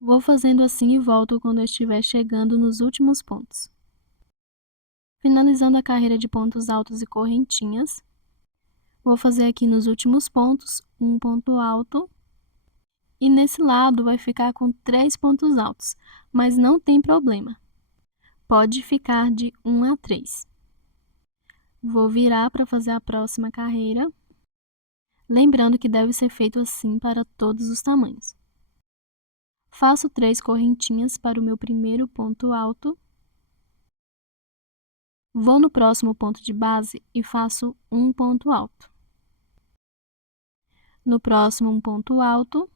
Vou fazendo assim e volto quando eu estiver chegando nos últimos pontos. Finalizando a carreira de pontos altos e correntinhas, vou fazer aqui nos últimos pontos um ponto alto e nesse lado vai ficar com 3 pontos altos, mas não tem problema. Pode ficar de 1 a 3. Vou virar para fazer a próxima carreira, lembrando que deve ser feito assim para todos os tamanhos. Faço 3 correntinhas para o meu primeiro ponto alto. Vou no próximo ponto de base e faço um ponto alto. No próximo, um ponto alto.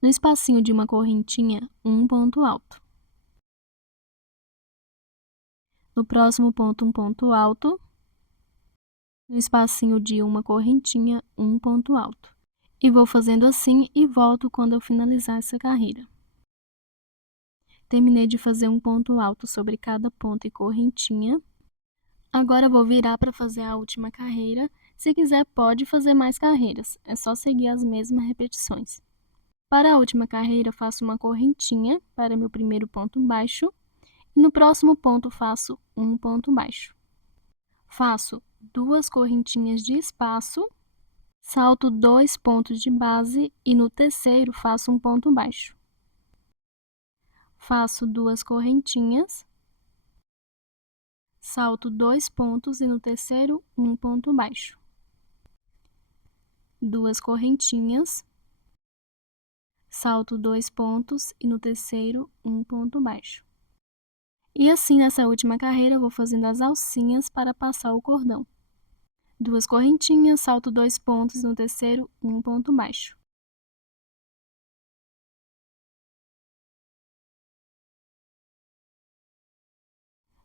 No espacinho de uma correntinha, um ponto alto. No próximo ponto, um ponto alto. No espacinho de uma correntinha, um ponto alto. E vou fazendo assim e volto quando eu finalizar essa carreira. Terminei de fazer um ponto alto sobre cada ponto e correntinha. Agora vou virar para fazer a última carreira. Se quiser, pode fazer mais carreiras, é só seguir as mesmas repetições. Para a última carreira, faço uma correntinha para meu primeiro ponto baixo e no próximo ponto faço um ponto baixo. Faço 2 correntinhas de espaço, salto 2 pontos de base e no terceiro faço um ponto baixo. Faço 2 correntinhas, salto 2 pontos e no terceiro um ponto baixo. 2 correntinhas, salto 2 pontos e no terceiro um ponto baixo. E assim, nessa última carreira, eu vou fazendo as alcinhas para passar o cordão. 2 correntinhas, salto 2 pontos, no terceiro, um ponto baixo.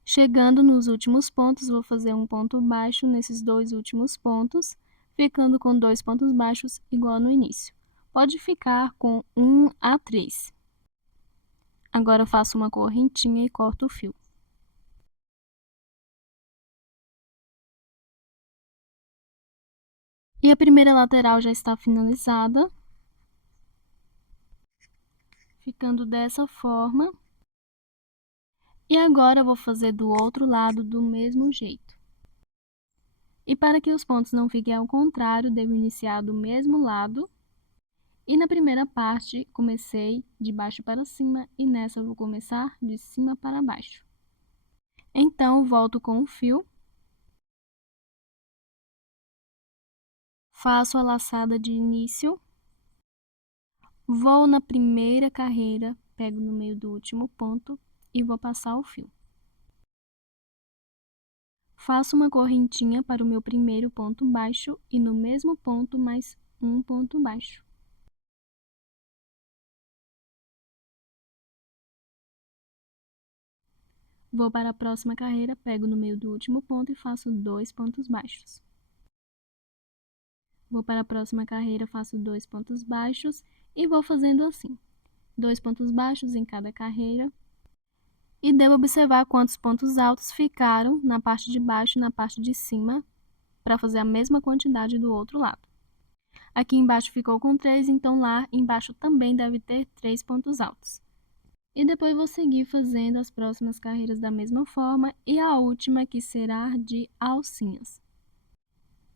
Chegando nos últimos pontos, vou fazer um ponto baixo nesses 2 últimos pontos, ficando com 2 pontos baixos igual no início. Pode ficar com 1 a 3. Agora, faço uma correntinha e corto o fio. E a primeira lateral já está finalizada, ficando dessa forma. E agora eu vou fazer do outro lado do mesmo jeito. E para que os pontos não fiquem ao contrário, devo iniciar do mesmo lado. E na primeira parte, comecei de baixo para cima e nessa eu vou começar de cima para baixo. Então, volto com o fio. Faço a laçada de início. Vou na primeira carreira, pego no meio do último ponto e vou passar o fio. Faço uma correntinha para o meu primeiro ponto baixo e no mesmo ponto mais um ponto baixo. Vou para a próxima carreira, pego no meio do último ponto e faço 2 pontos baixos. Vou para a próxima carreira, faço 2 pontos baixos e vou fazendo assim. 2 pontos baixos em cada carreira. E devo observar quantos pontos altos ficaram na parte de baixo e na parte de cima, para fazer a mesma quantidade do outro lado. Aqui embaixo ficou com 3, então lá embaixo também deve ter 3 pontos altos. E depois vou seguir fazendo as próximas carreiras da mesma forma e a última que será de alcinhas.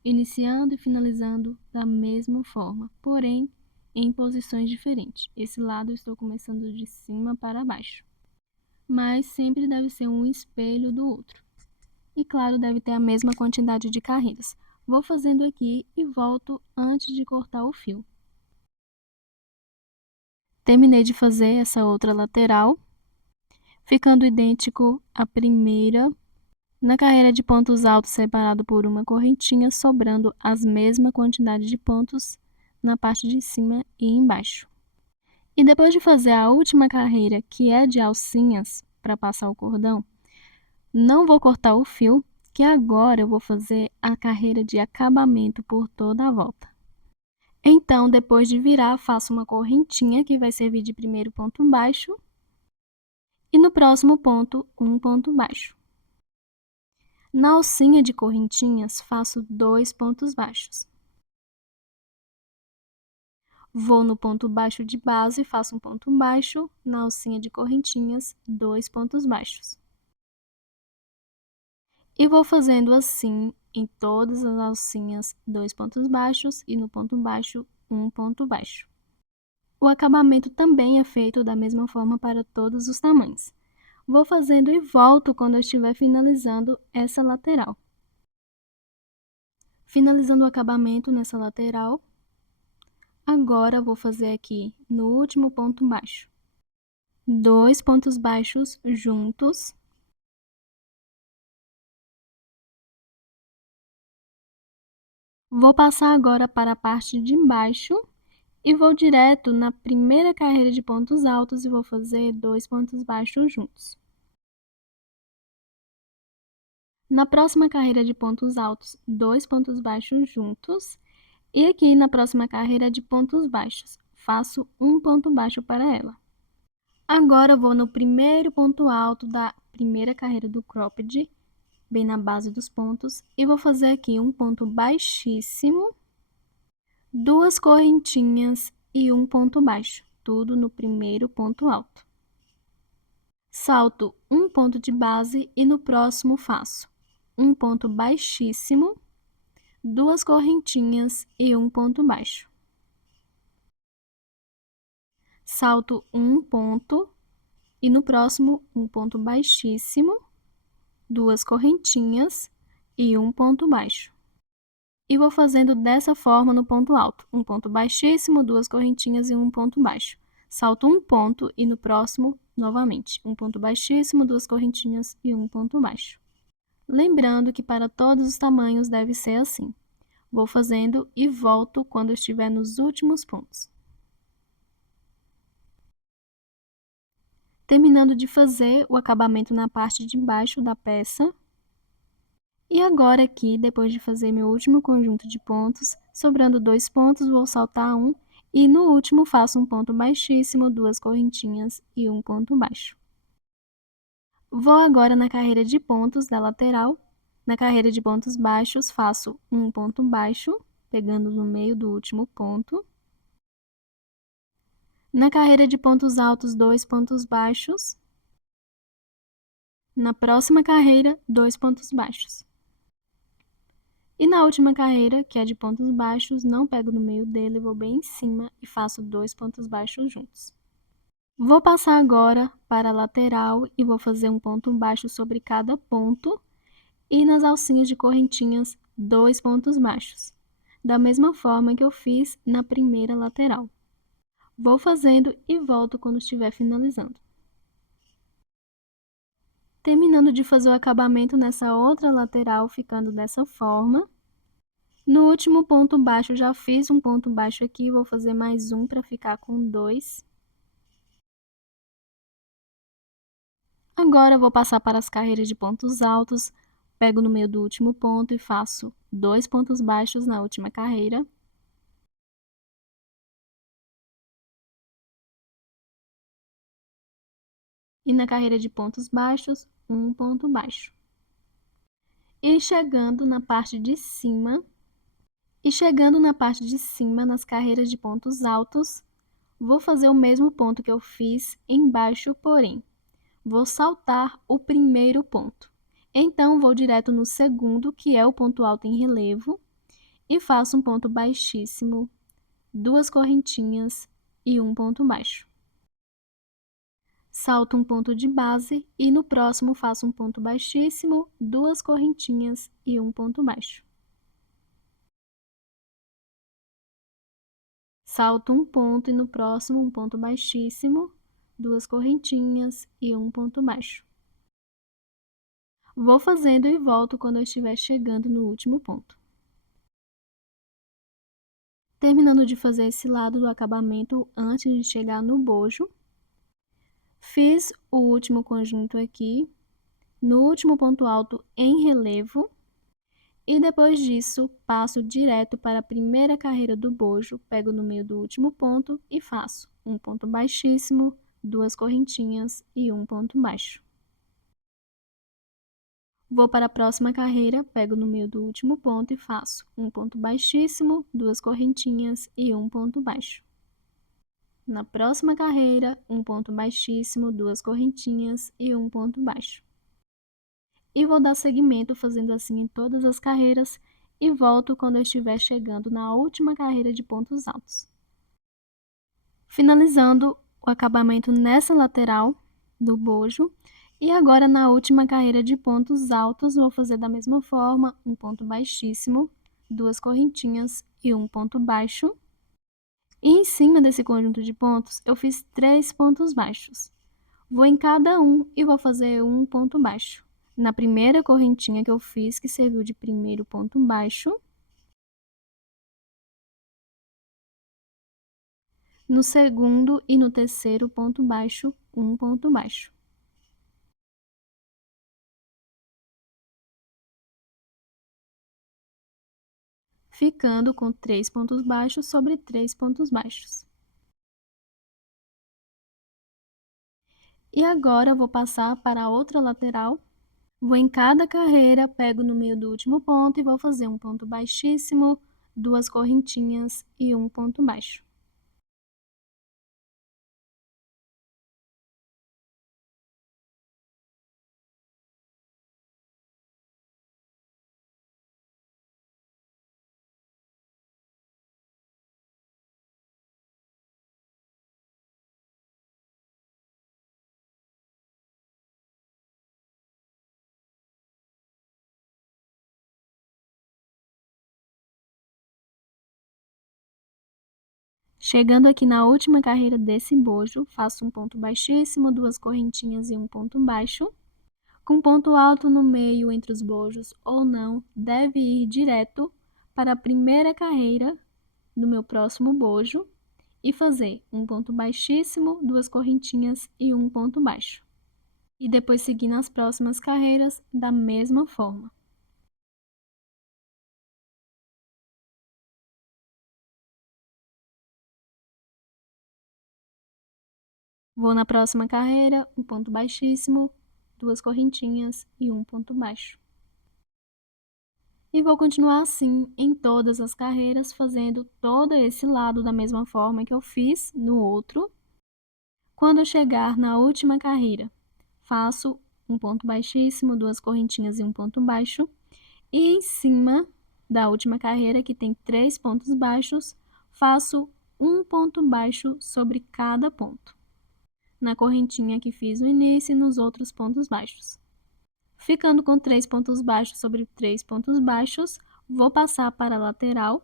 Iniciando e finalizando da mesma forma, porém em posições diferentes. Esse lado eu estou começando de cima para baixo, mas sempre deve ser um espelho do outro. E claro, deve ter a mesma quantidade de carreiras. Vou fazendo aqui e volto antes de cortar o fio. Terminei de fazer essa outra lateral, ficando idêntico à primeira. Na carreira de pontos altos separado por uma correntinha, sobrando as mesma quantidade de pontos na parte de cima e embaixo. E depois de fazer a última carreira, que é de alcinhas, para passar o cordão, não vou cortar o fio, que agora eu vou fazer a carreira de acabamento por toda a volta. Então, depois de virar, faço uma correntinha que vai servir de primeiro ponto baixo e no próximo ponto, um ponto baixo. Na alcinha de correntinhas, faço 2 pontos baixos. Vou no ponto baixo de base e faço um ponto baixo, na alcinha de correntinhas, 2 pontos baixos. E vou fazendo assim em todas as alcinhas, 2 pontos baixos e no ponto baixo, um ponto baixo. O acabamento também é feito da mesma forma para todos os tamanhos. Vou fazendo e volto quando eu estiver finalizando essa lateral. Finalizando o acabamento nessa lateral, agora vou fazer aqui no último ponto baixo 2 pontos baixos juntos. Vou passar agora para a parte de baixo e vou direto na primeira carreira de pontos altos e vou fazer 2 pontos baixos juntos. Na próxima carreira de pontos altos, 2 pontos baixos juntos. E aqui na próxima carreira de pontos baixos, faço um ponto baixo para ela. Agora vou no primeiro ponto alto da primeira carreira do cropped, bem na base dos pontos, e vou fazer aqui um ponto baixíssimo, 2 correntinhas e um ponto baixo, tudo no primeiro ponto alto. Salto um ponto de base e no próximo faço um ponto baixíssimo, 2 correntinhas e um ponto baixo. Salto um ponto e no próximo um ponto baixíssimo, 2 correntinhas e um ponto baixo. E vou fazendo dessa forma no ponto alto, um ponto baixíssimo, 2 correntinhas e um ponto baixo. Salto um ponto e no próximo, novamente, um ponto baixíssimo, 2 correntinhas e um ponto baixo. Lembrando que para todos os tamanhos deve ser assim. Vou fazendo e volto quando estiver nos últimos pontos. Terminando de fazer o acabamento na parte de baixo da peça. E agora aqui, depois de fazer meu último conjunto de pontos, sobrando 2 pontos, vou saltar um e no último faço um ponto baixíssimo, 2 correntinhas e um ponto baixo. Vou agora na carreira de pontos da lateral. Na carreira de pontos baixos, faço um ponto baixo pegando no meio do último ponto. Na carreira de pontos altos, 2 pontos baixos. Na próxima carreira, 2 pontos baixos. E na última carreira, que é de pontos baixos, não pego no meio dele, vou bem em cima e faço 2 pontos baixos juntos. Vou passar agora para a lateral e vou fazer um ponto baixo sobre cada ponto e nas alcinhas de correntinhas, 2 pontos baixos, da mesma forma que eu fiz na primeira lateral. Vou fazendo e volto quando estiver finalizando. Terminando de fazer o acabamento nessa outra lateral, ficando dessa forma. No último ponto baixo, já fiz um ponto baixo aqui, vou fazer mais um para ficar com 2. Agora, eu vou passar para as carreiras de pontos altos, pego no meio do último ponto e faço 2 pontos baixos na última carreira. E na carreira de pontos baixos, um ponto baixo. E chegando na parte de cima, nas carreiras de pontos altos, vou fazer o mesmo ponto que eu fiz embaixo, porém, vou saltar o primeiro ponto. Então, vou direto no segundo, que é o ponto alto em relevo, e faço um ponto baixíssimo, 2 correntinhas e um ponto baixo. Salto um ponto de base e no próximo faço um ponto baixíssimo, 2 correntinhas e um ponto baixo. Salto um ponto e no próximo um ponto baixíssimo, 2 correntinhas e um ponto baixo. Vou fazendo e volto quando eu estiver chegando no último ponto. Terminando de fazer esse lado do acabamento antes de chegar no bojo, fiz o último conjunto aqui, no último ponto alto em relevo, e depois disso passo direto para a primeira carreira do bojo, pego no meio do último ponto e faço um ponto baixíssimo, 2 correntinhas e um ponto baixo. Vou para a próxima carreira, pego no meio do último ponto e faço um ponto baixíssimo, 2 correntinhas e um ponto baixo. Na próxima carreira, um ponto baixíssimo, 2 correntinhas e um ponto baixo. E vou dar seguimento fazendo assim em todas as carreiras e volto quando eu estiver chegando na última carreira de pontos altos. Finalizando o acabamento nessa lateral do bojo. E agora, na última carreira de pontos altos, vou fazer da mesma forma, um ponto baixíssimo, 2 correntinhas e um ponto baixo. E em cima desse conjunto de pontos, eu fiz 3 pontos baixos. Vou em cada um e vou fazer um ponto baixo. Na primeira correntinha que eu fiz, que serviu de primeiro ponto baixo. No segundo e no terceiro ponto baixo, um ponto baixo. Ficando com 3 pontos baixos sobre 3 pontos baixos. E agora, eu vou passar para a outra lateral. Vou em cada carreira, pego no meio do último ponto e vou fazer um ponto baixíssimo, 2 correntinhas e um ponto baixo. Chegando aqui na última carreira desse bojo, faço um ponto baixíssimo, 2 correntinhas e um ponto baixo. Com ponto alto no meio entre os bojos ou não, deve ir direto para a primeira carreira do meu próximo bojo e fazer um ponto baixíssimo, 2 correntinhas e um ponto baixo. E depois seguir nas próximas carreiras da mesma forma. Vou na próxima carreira, um ponto baixíssimo, 2 correntinhas e um ponto baixo. E vou continuar assim em todas as carreiras, fazendo todo esse lado da mesma forma que eu fiz no outro. Quando eu chegar na última carreira, faço um ponto baixíssimo, 2 correntinhas e um ponto baixo. E em cima da última carreira, que tem 3 pontos baixos, faço um ponto baixo sobre cada ponto, na correntinha que fiz no início e nos outros pontos baixos. Ficando com 3 pontos baixos sobre 3 pontos baixos, vou passar para a lateral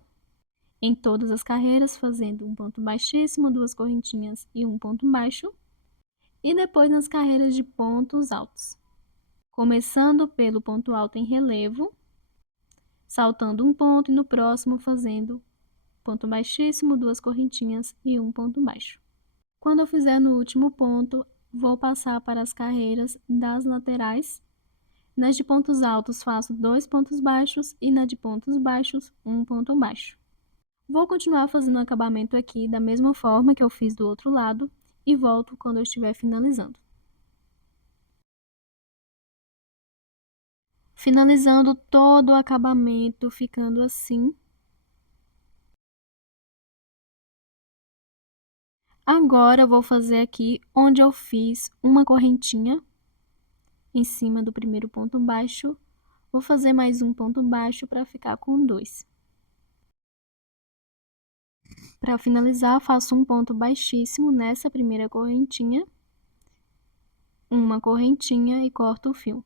em todas as carreiras, fazendo um ponto baixíssimo, 2 correntinhas e um ponto baixo. E depois nas carreiras de pontos altos, começando pelo ponto alto em relevo, saltando um ponto e no próximo fazendo ponto baixíssimo, 2 correntinhas e um ponto baixo. Quando eu fizer no último ponto, vou passar para as carreiras das laterais. Nas de pontos altos faço 2 pontos baixos e na de pontos baixos, um ponto baixo. Vou continuar fazendo o acabamento aqui da mesma forma que eu fiz do outro lado e volto quando eu estiver finalizando. Finalizando todo o acabamento, ficando assim. Agora eu vou fazer aqui onde eu fiz uma correntinha em cima do primeiro ponto baixo. Vou fazer mais um ponto baixo para ficar com 2. Para finalizar, faço um ponto baixíssimo nessa primeira correntinha, uma correntinha e corto o fio.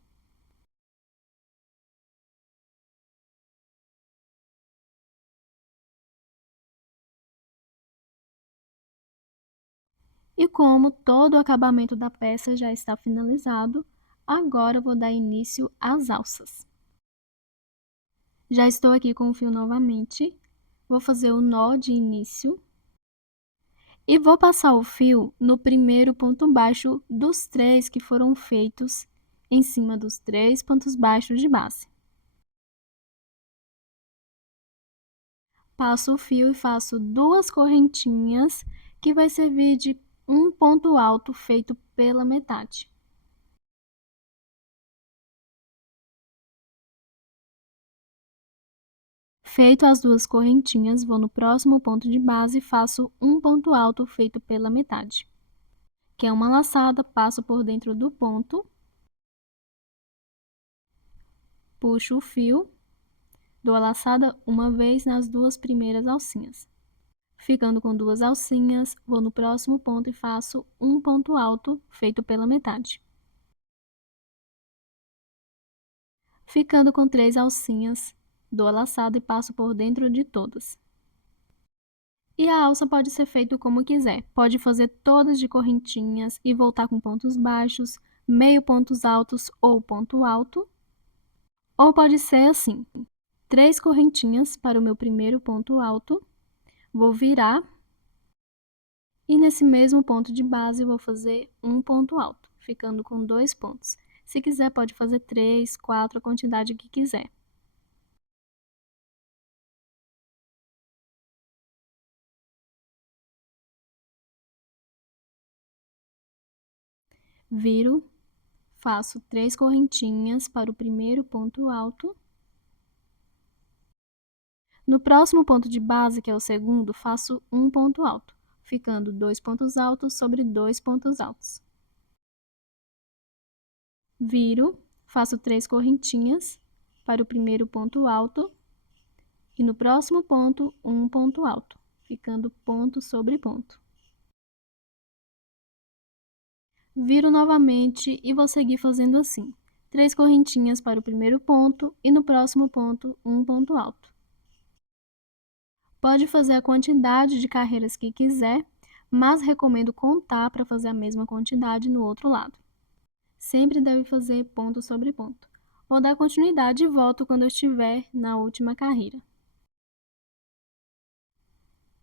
E como todo o acabamento da peça já está finalizado, agora eu vou dar início às alças. Já estou aqui com o fio novamente, vou fazer o nó de início e vou passar o fio no primeiro ponto baixo dos 3 que foram feitos em cima dos 3 pontos baixos de base. Passo o fio e faço 2 correntinhas, que vai servir de um ponto alto feito pela metade. Feito as 2 correntinhas, vou no próximo ponto de base e faço um ponto alto feito pela metade, que é uma laçada, passo por dentro do ponto, puxo o fio, dou a laçada uma vez nas 2 primeiras alcinhas. Ficando com 2 alcinhas, vou no próximo ponto e faço um ponto alto feito pela metade. Ficando com 3 alcinhas, dou a laçada e passo por dentro de todas. E a alça pode ser feita como quiser. Pode fazer todas de correntinhas e voltar com pontos baixos, meio pontos altos ou ponto alto. Ou pode ser assim: 3 correntinhas para o meu primeiro ponto alto, vou virar e nesse mesmo ponto de base vou fazer um ponto alto, ficando com 2 pontos. Se quiser, pode fazer 3, 4, a quantidade que quiser. Viro, faço 3 correntinhas para o primeiro ponto alto. No próximo ponto de base, que é o segundo, faço um ponto alto, ficando 2 pontos altos sobre 2 pontos altos. Viro, faço 3 correntinhas para o primeiro ponto alto e no próximo ponto, um ponto alto, ficando ponto sobre ponto. Viro novamente e vou seguir fazendo assim: 3 correntinhas para o primeiro ponto e no próximo ponto, um ponto alto. Pode fazer a quantidade de carreiras que quiser, mas recomendo contar para fazer a mesma quantidade no outro lado. Sempre deve fazer ponto sobre ponto. Vou dar continuidade e volto quando eu estiver na última carreira.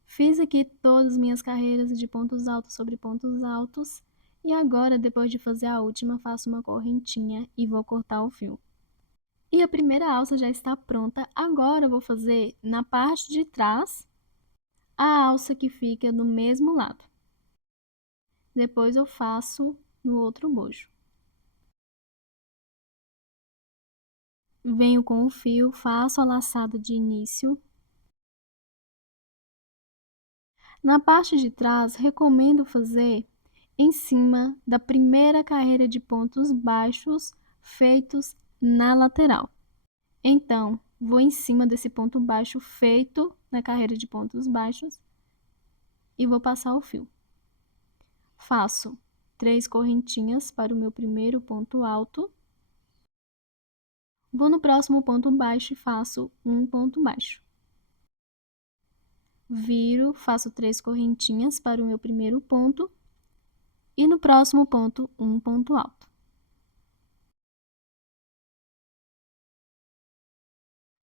Fiz aqui todas as minhas carreiras de pontos altos sobre pontos altos. E agora, depois de fazer a última, faço uma correntinha e vou cortar o fio. E a primeira alça já está pronta. Agora eu vou fazer na parte de trás a alça que fica do mesmo lado. Depois eu faço no outro bojo. Venho com o fio, faço a laçada de início. Na parte de trás, recomendo fazer em cima da primeira carreira de pontos baixos feitos na lateral. Então, vou em cima desse ponto baixo feito na carreira de pontos baixos e vou passar o fio. Faço 3 correntinhas para o meu primeiro ponto alto. Vou no próximo ponto baixo e faço um ponto baixo. Viro, faço 3 correntinhas para o meu primeiro ponto e no próximo ponto, um ponto alto.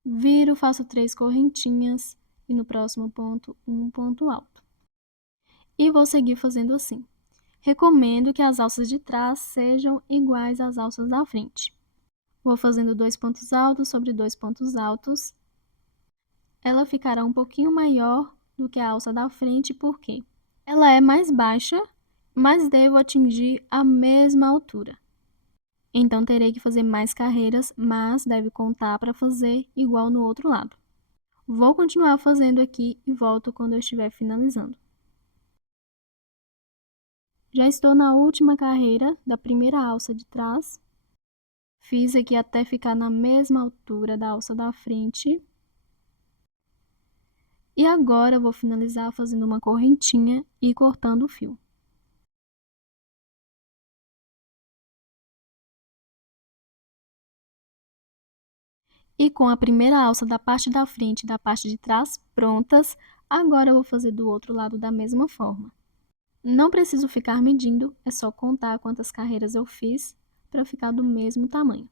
Viro, faço 3 correntinhas e no próximo ponto, um ponto alto. E vou seguir fazendo assim. Recomendo que as alças de trás sejam iguais às alças da frente. Vou fazendo 2 pontos altos sobre 2 pontos altos. Ela ficará um pouquinho maior do que a alça da frente, porque ela é mais baixa, mas devo atingir a mesma altura. Então, terei que fazer mais carreiras, mas deve contar para fazer igual no outro lado. Vou continuar fazendo aqui e volto quando eu estiver finalizando. Já estou na última carreira da primeira alça de trás. Fiz aqui até ficar na mesma altura da alça da frente. E agora, vou finalizar fazendo uma correntinha e cortando o fio. E com a primeira alça da parte da frente e da parte de trás prontas, agora eu vou fazer do outro lado da mesma forma. Não preciso ficar medindo, é só contar quantas carreiras eu fiz para ficar do mesmo tamanho.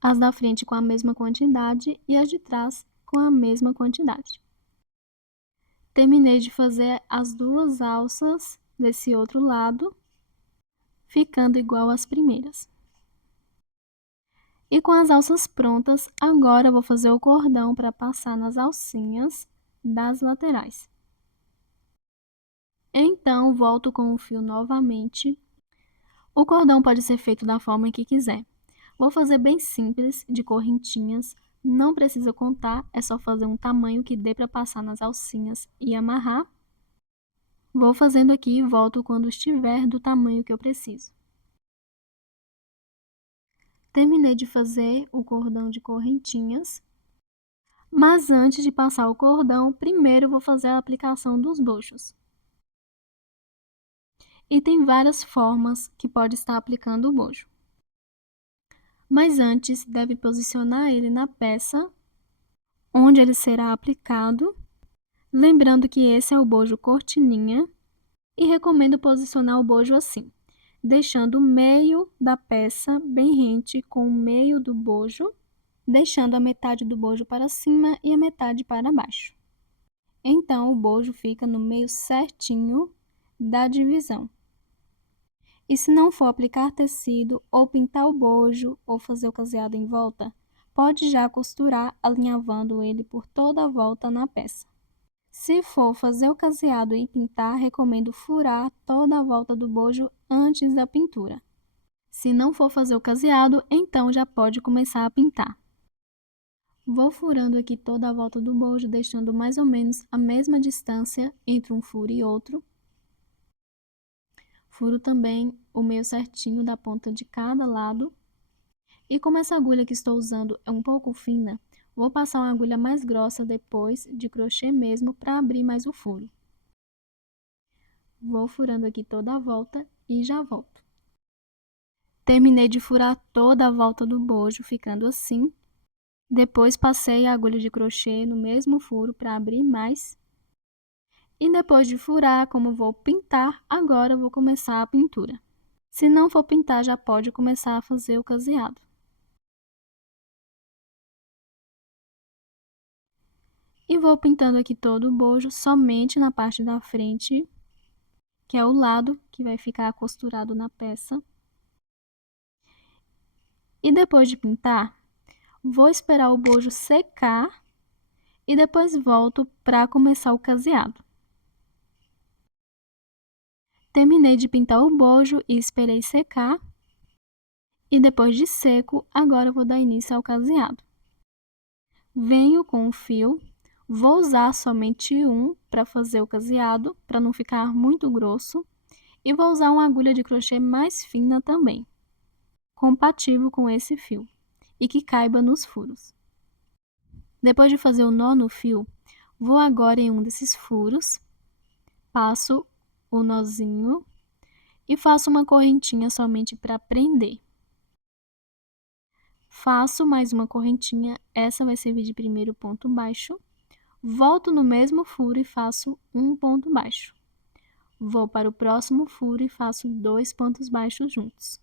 As da frente com a mesma quantidade e as de trás com a mesma quantidade. Terminei de fazer as duas alças desse outro lado, ficando igual às primeiras. E com as alças prontas, agora eu vou fazer o cordão para passar nas alcinhas das laterais. Então, volto com o fio novamente. O cordão pode ser feito da forma que quiser. Vou fazer bem simples, de correntinhas. Não precisa contar, é só fazer um tamanho que dê para passar nas alcinhas e amarrar. Vou fazendo aqui e volto quando estiver do tamanho que eu preciso. Terminei de fazer o cordão de correntinhas. Mas antes de passar o cordão, primeiro vou fazer a aplicação dos buchos. E tem várias formas que pode estar aplicando o bojo. Mas antes, deve posicionar ele na peça onde ele será aplicado, lembrando que esse é o bojo cortininha, e recomendo posicionar o bojo assim, deixando o meio da peça bem rente com o meio do bojo, deixando a metade do bojo para cima e a metade para baixo. Então, o bojo fica no meio certinho da divisão. E se não for aplicar tecido, ou pintar o bojo, ou fazer o caseado em volta, pode já costurar alinhavando ele por toda a volta na peça. Se for fazer o caseado e pintar, recomendo furar toda a volta do bojo antes da pintura. Se não for fazer o caseado, então já pode começar a pintar. Vou furando aqui toda a volta do bojo, deixando mais ou menos a mesma distância entre um furo e outro. Furo também o meio certinho da ponta de cada lado. E como essa agulha que estou usando é um pouco fina, vou passar uma agulha mais grossa depois, de crochê mesmo, para abrir mais o furo. Vou furando aqui toda a volta e já volto. Terminei de furar toda a volta do bojo, ficando assim. Depois passei a agulha de crochê no mesmo furo para abrir mais. E depois de furar, como vou pintar, agora vou começar a pintura. Se não for pintar, já pode começar a fazer o caseado. E vou pintando aqui todo o bojo, somente na parte da frente, que é o lado que vai ficar costurado na peça. E depois de pintar, vou esperar o bojo secar e depois volto para começar o caseado. Terminei de pintar o bojo e esperei secar. E depois de seco, agora eu vou dar início ao caseado. Venho com o fio, vou usar somente um para fazer o caseado, para não ficar muito grosso, e vou usar uma agulha de crochê mais fina também, compatível com esse fio, e que caiba nos furos. Depois de fazer o nó no fio, vou agora em um desses furos, passo o nozinho e faço uma correntinha somente para prender. Faço mais uma correntinha, essa vai servir de primeiro ponto baixo. Volto no mesmo furo e faço um ponto baixo. Vou para o próximo furo e faço 2 pontos baixos juntos.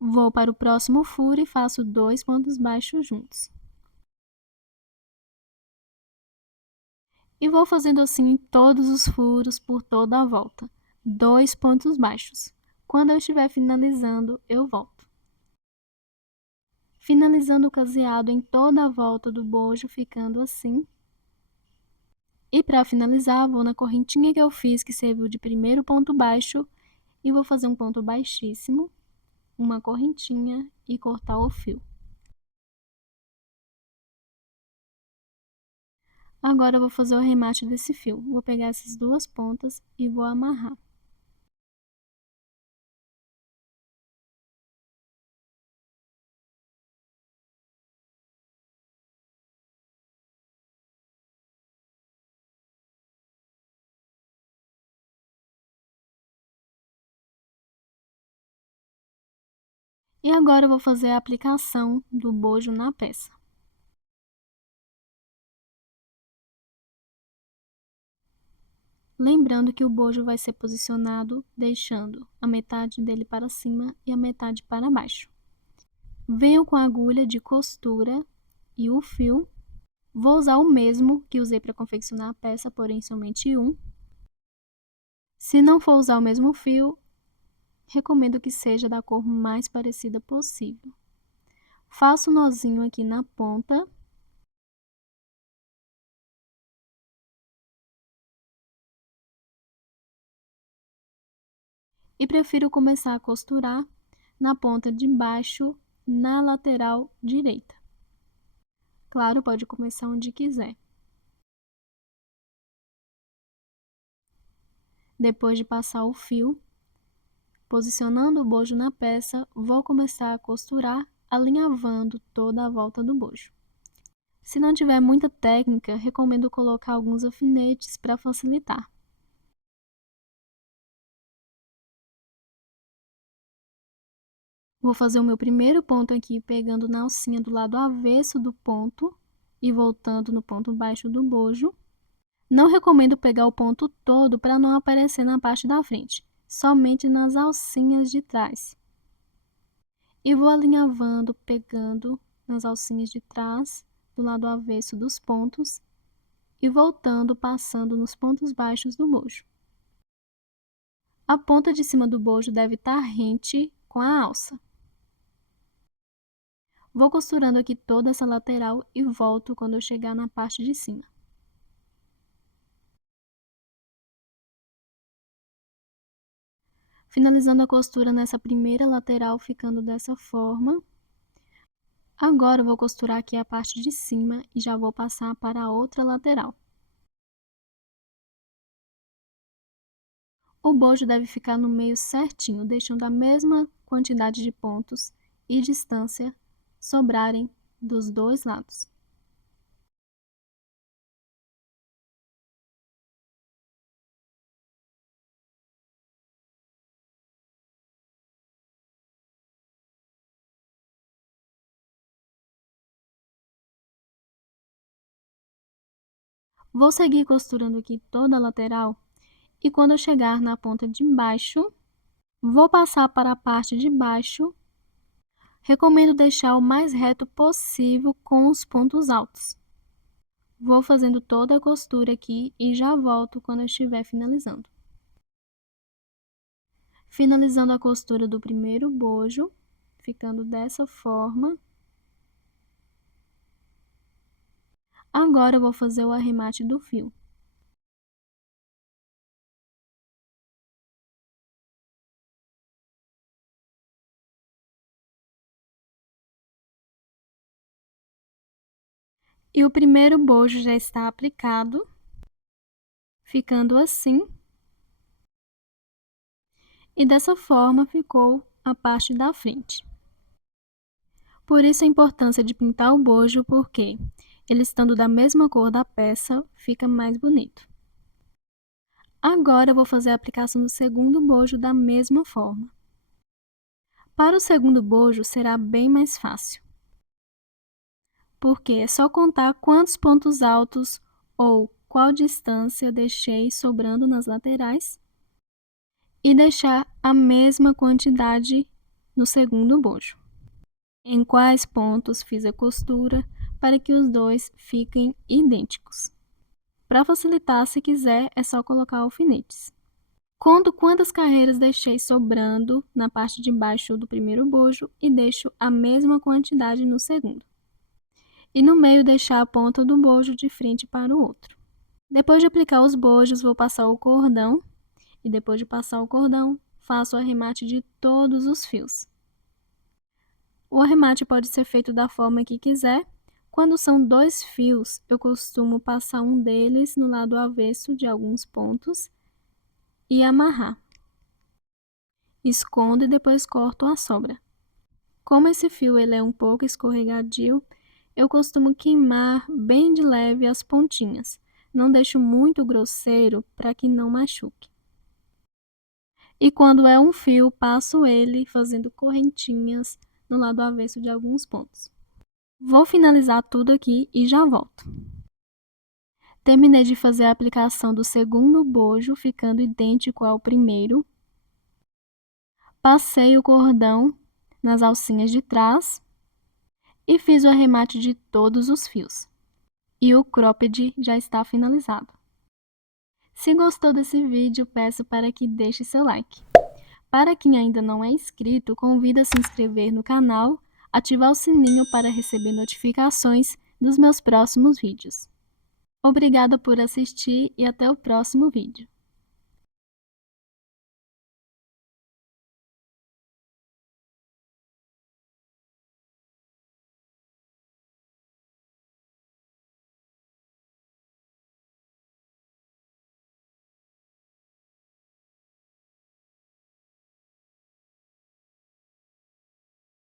Vou para o próximo furo e faço 2 pontos baixos juntos. E vou fazendo assim em todos os furos por toda a volta. 2 pontos baixos. Quando eu estiver finalizando, eu volto. Finalizando o caseado em toda a volta do bojo, ficando assim. E para finalizar, vou na correntinha que eu fiz, que serviu de primeiro ponto baixo, e vou fazer um ponto baixíssimo, uma correntinha e cortar o fio. Agora eu vou fazer o remate desse fio. Vou pegar essas duas pontas e vou amarrar. E agora eu vou fazer a aplicação do bojo na peça. Lembrando que o bojo vai ser posicionado deixando a metade dele para cima e a metade para baixo. Venho com a agulha de costura e o fio. Vou usar o mesmo que usei para confeccionar a peça, porém somente um. Se não for usar o mesmo fio, recomendo que seja da cor mais parecida possível. Faço um nozinho aqui na ponta. E prefiro começar a costurar na ponta de baixo, na lateral direita. Claro, pode começar onde quiser. Depois de passar o fio, posicionando o bojo na peça, vou começar a costurar, alinhavando toda a volta do bojo. Se não tiver muita técnica, recomendo colocar alguns alfinetes para facilitar. Vou fazer o meu primeiro ponto aqui, pegando na alcinha do lado avesso do ponto e voltando no ponto baixo do bojo. Não recomendo pegar o ponto todo para não aparecer na parte da frente, somente nas alcinhas de trás. E vou alinhavando, pegando nas alcinhas de trás, do lado avesso dos pontos, e voltando, passando nos pontos baixos do bojo. A ponta de cima do bojo deve estar rente com a alça. Vou costurando aqui toda essa lateral e volto quando eu chegar na parte de cima. Finalizando a costura nessa primeira lateral, ficando dessa forma. Agora eu vou costurar aqui a parte de cima e já vou passar para a outra lateral. O bojo deve ficar no meio certinho, deixando a mesma quantidade de pontos e distância sobrarem dos dois lados. Vou seguir costurando aqui toda a lateral e quando eu chegar na ponta de baixo, vou passar para a parte de baixo. Recomendo deixar o mais reto possível com os pontos altos. Vou fazendo toda a costura aqui e já volto quando eu estiver finalizando. Finalizando a costura do primeiro bojo, ficando dessa forma. Agora eu vou fazer o arremate do fio. E o primeiro bojo já está aplicado, ficando assim. E dessa forma ficou a parte da frente. Por isso a importância de pintar o bojo, porque ele estando da mesma cor da peça, fica mais bonito. Agora eu vou fazer a aplicação do segundo bojo da mesma forma. Para o segundo bojo será bem mais fácil, porque é só contar quantos pontos altos ou qual distância eu deixei sobrando nas laterais e deixar a mesma quantidade no segundo bojo. Em quais pontos fiz a costura para que os dois fiquem idênticos. Para facilitar, se quiser, é só colocar alfinetes. Conto quantas carreiras deixei sobrando na parte de baixo do primeiro bojo e deixo a mesma quantidade no segundo. E no meio deixar a ponta do bojo de frente para o outro. Depois de aplicar os bojos, vou passar o cordão e depois de passar o cordão, faço o arremate de todos os fios. O arremate pode ser feito da forma que quiser. Quando são 2 fios, eu costumo passar um deles no lado avesso de alguns pontos e amarrar. Escondo e depois corto a sobra. Como esse fio ele é um pouco escorregadio, eu costumo queimar bem de leve as pontinhas. Não deixo muito grosseiro para que não machuque. E quando é um fio, passo ele fazendo correntinhas no lado avesso de alguns pontos. Vou finalizar tudo aqui e já volto. Terminei de fazer a aplicação do segundo bojo, ficando idêntico ao primeiro. Passei o cordão nas alcinhas de trás e fiz o arremate de todos os fios. E o cropped já está finalizado. Se gostou desse vídeo, peço para que deixe seu like. Para quem ainda não é inscrito, convido a se inscrever no canal, ativar o sininho para receber notificações dos meus próximos vídeos. Obrigada por assistir e até o próximo vídeo.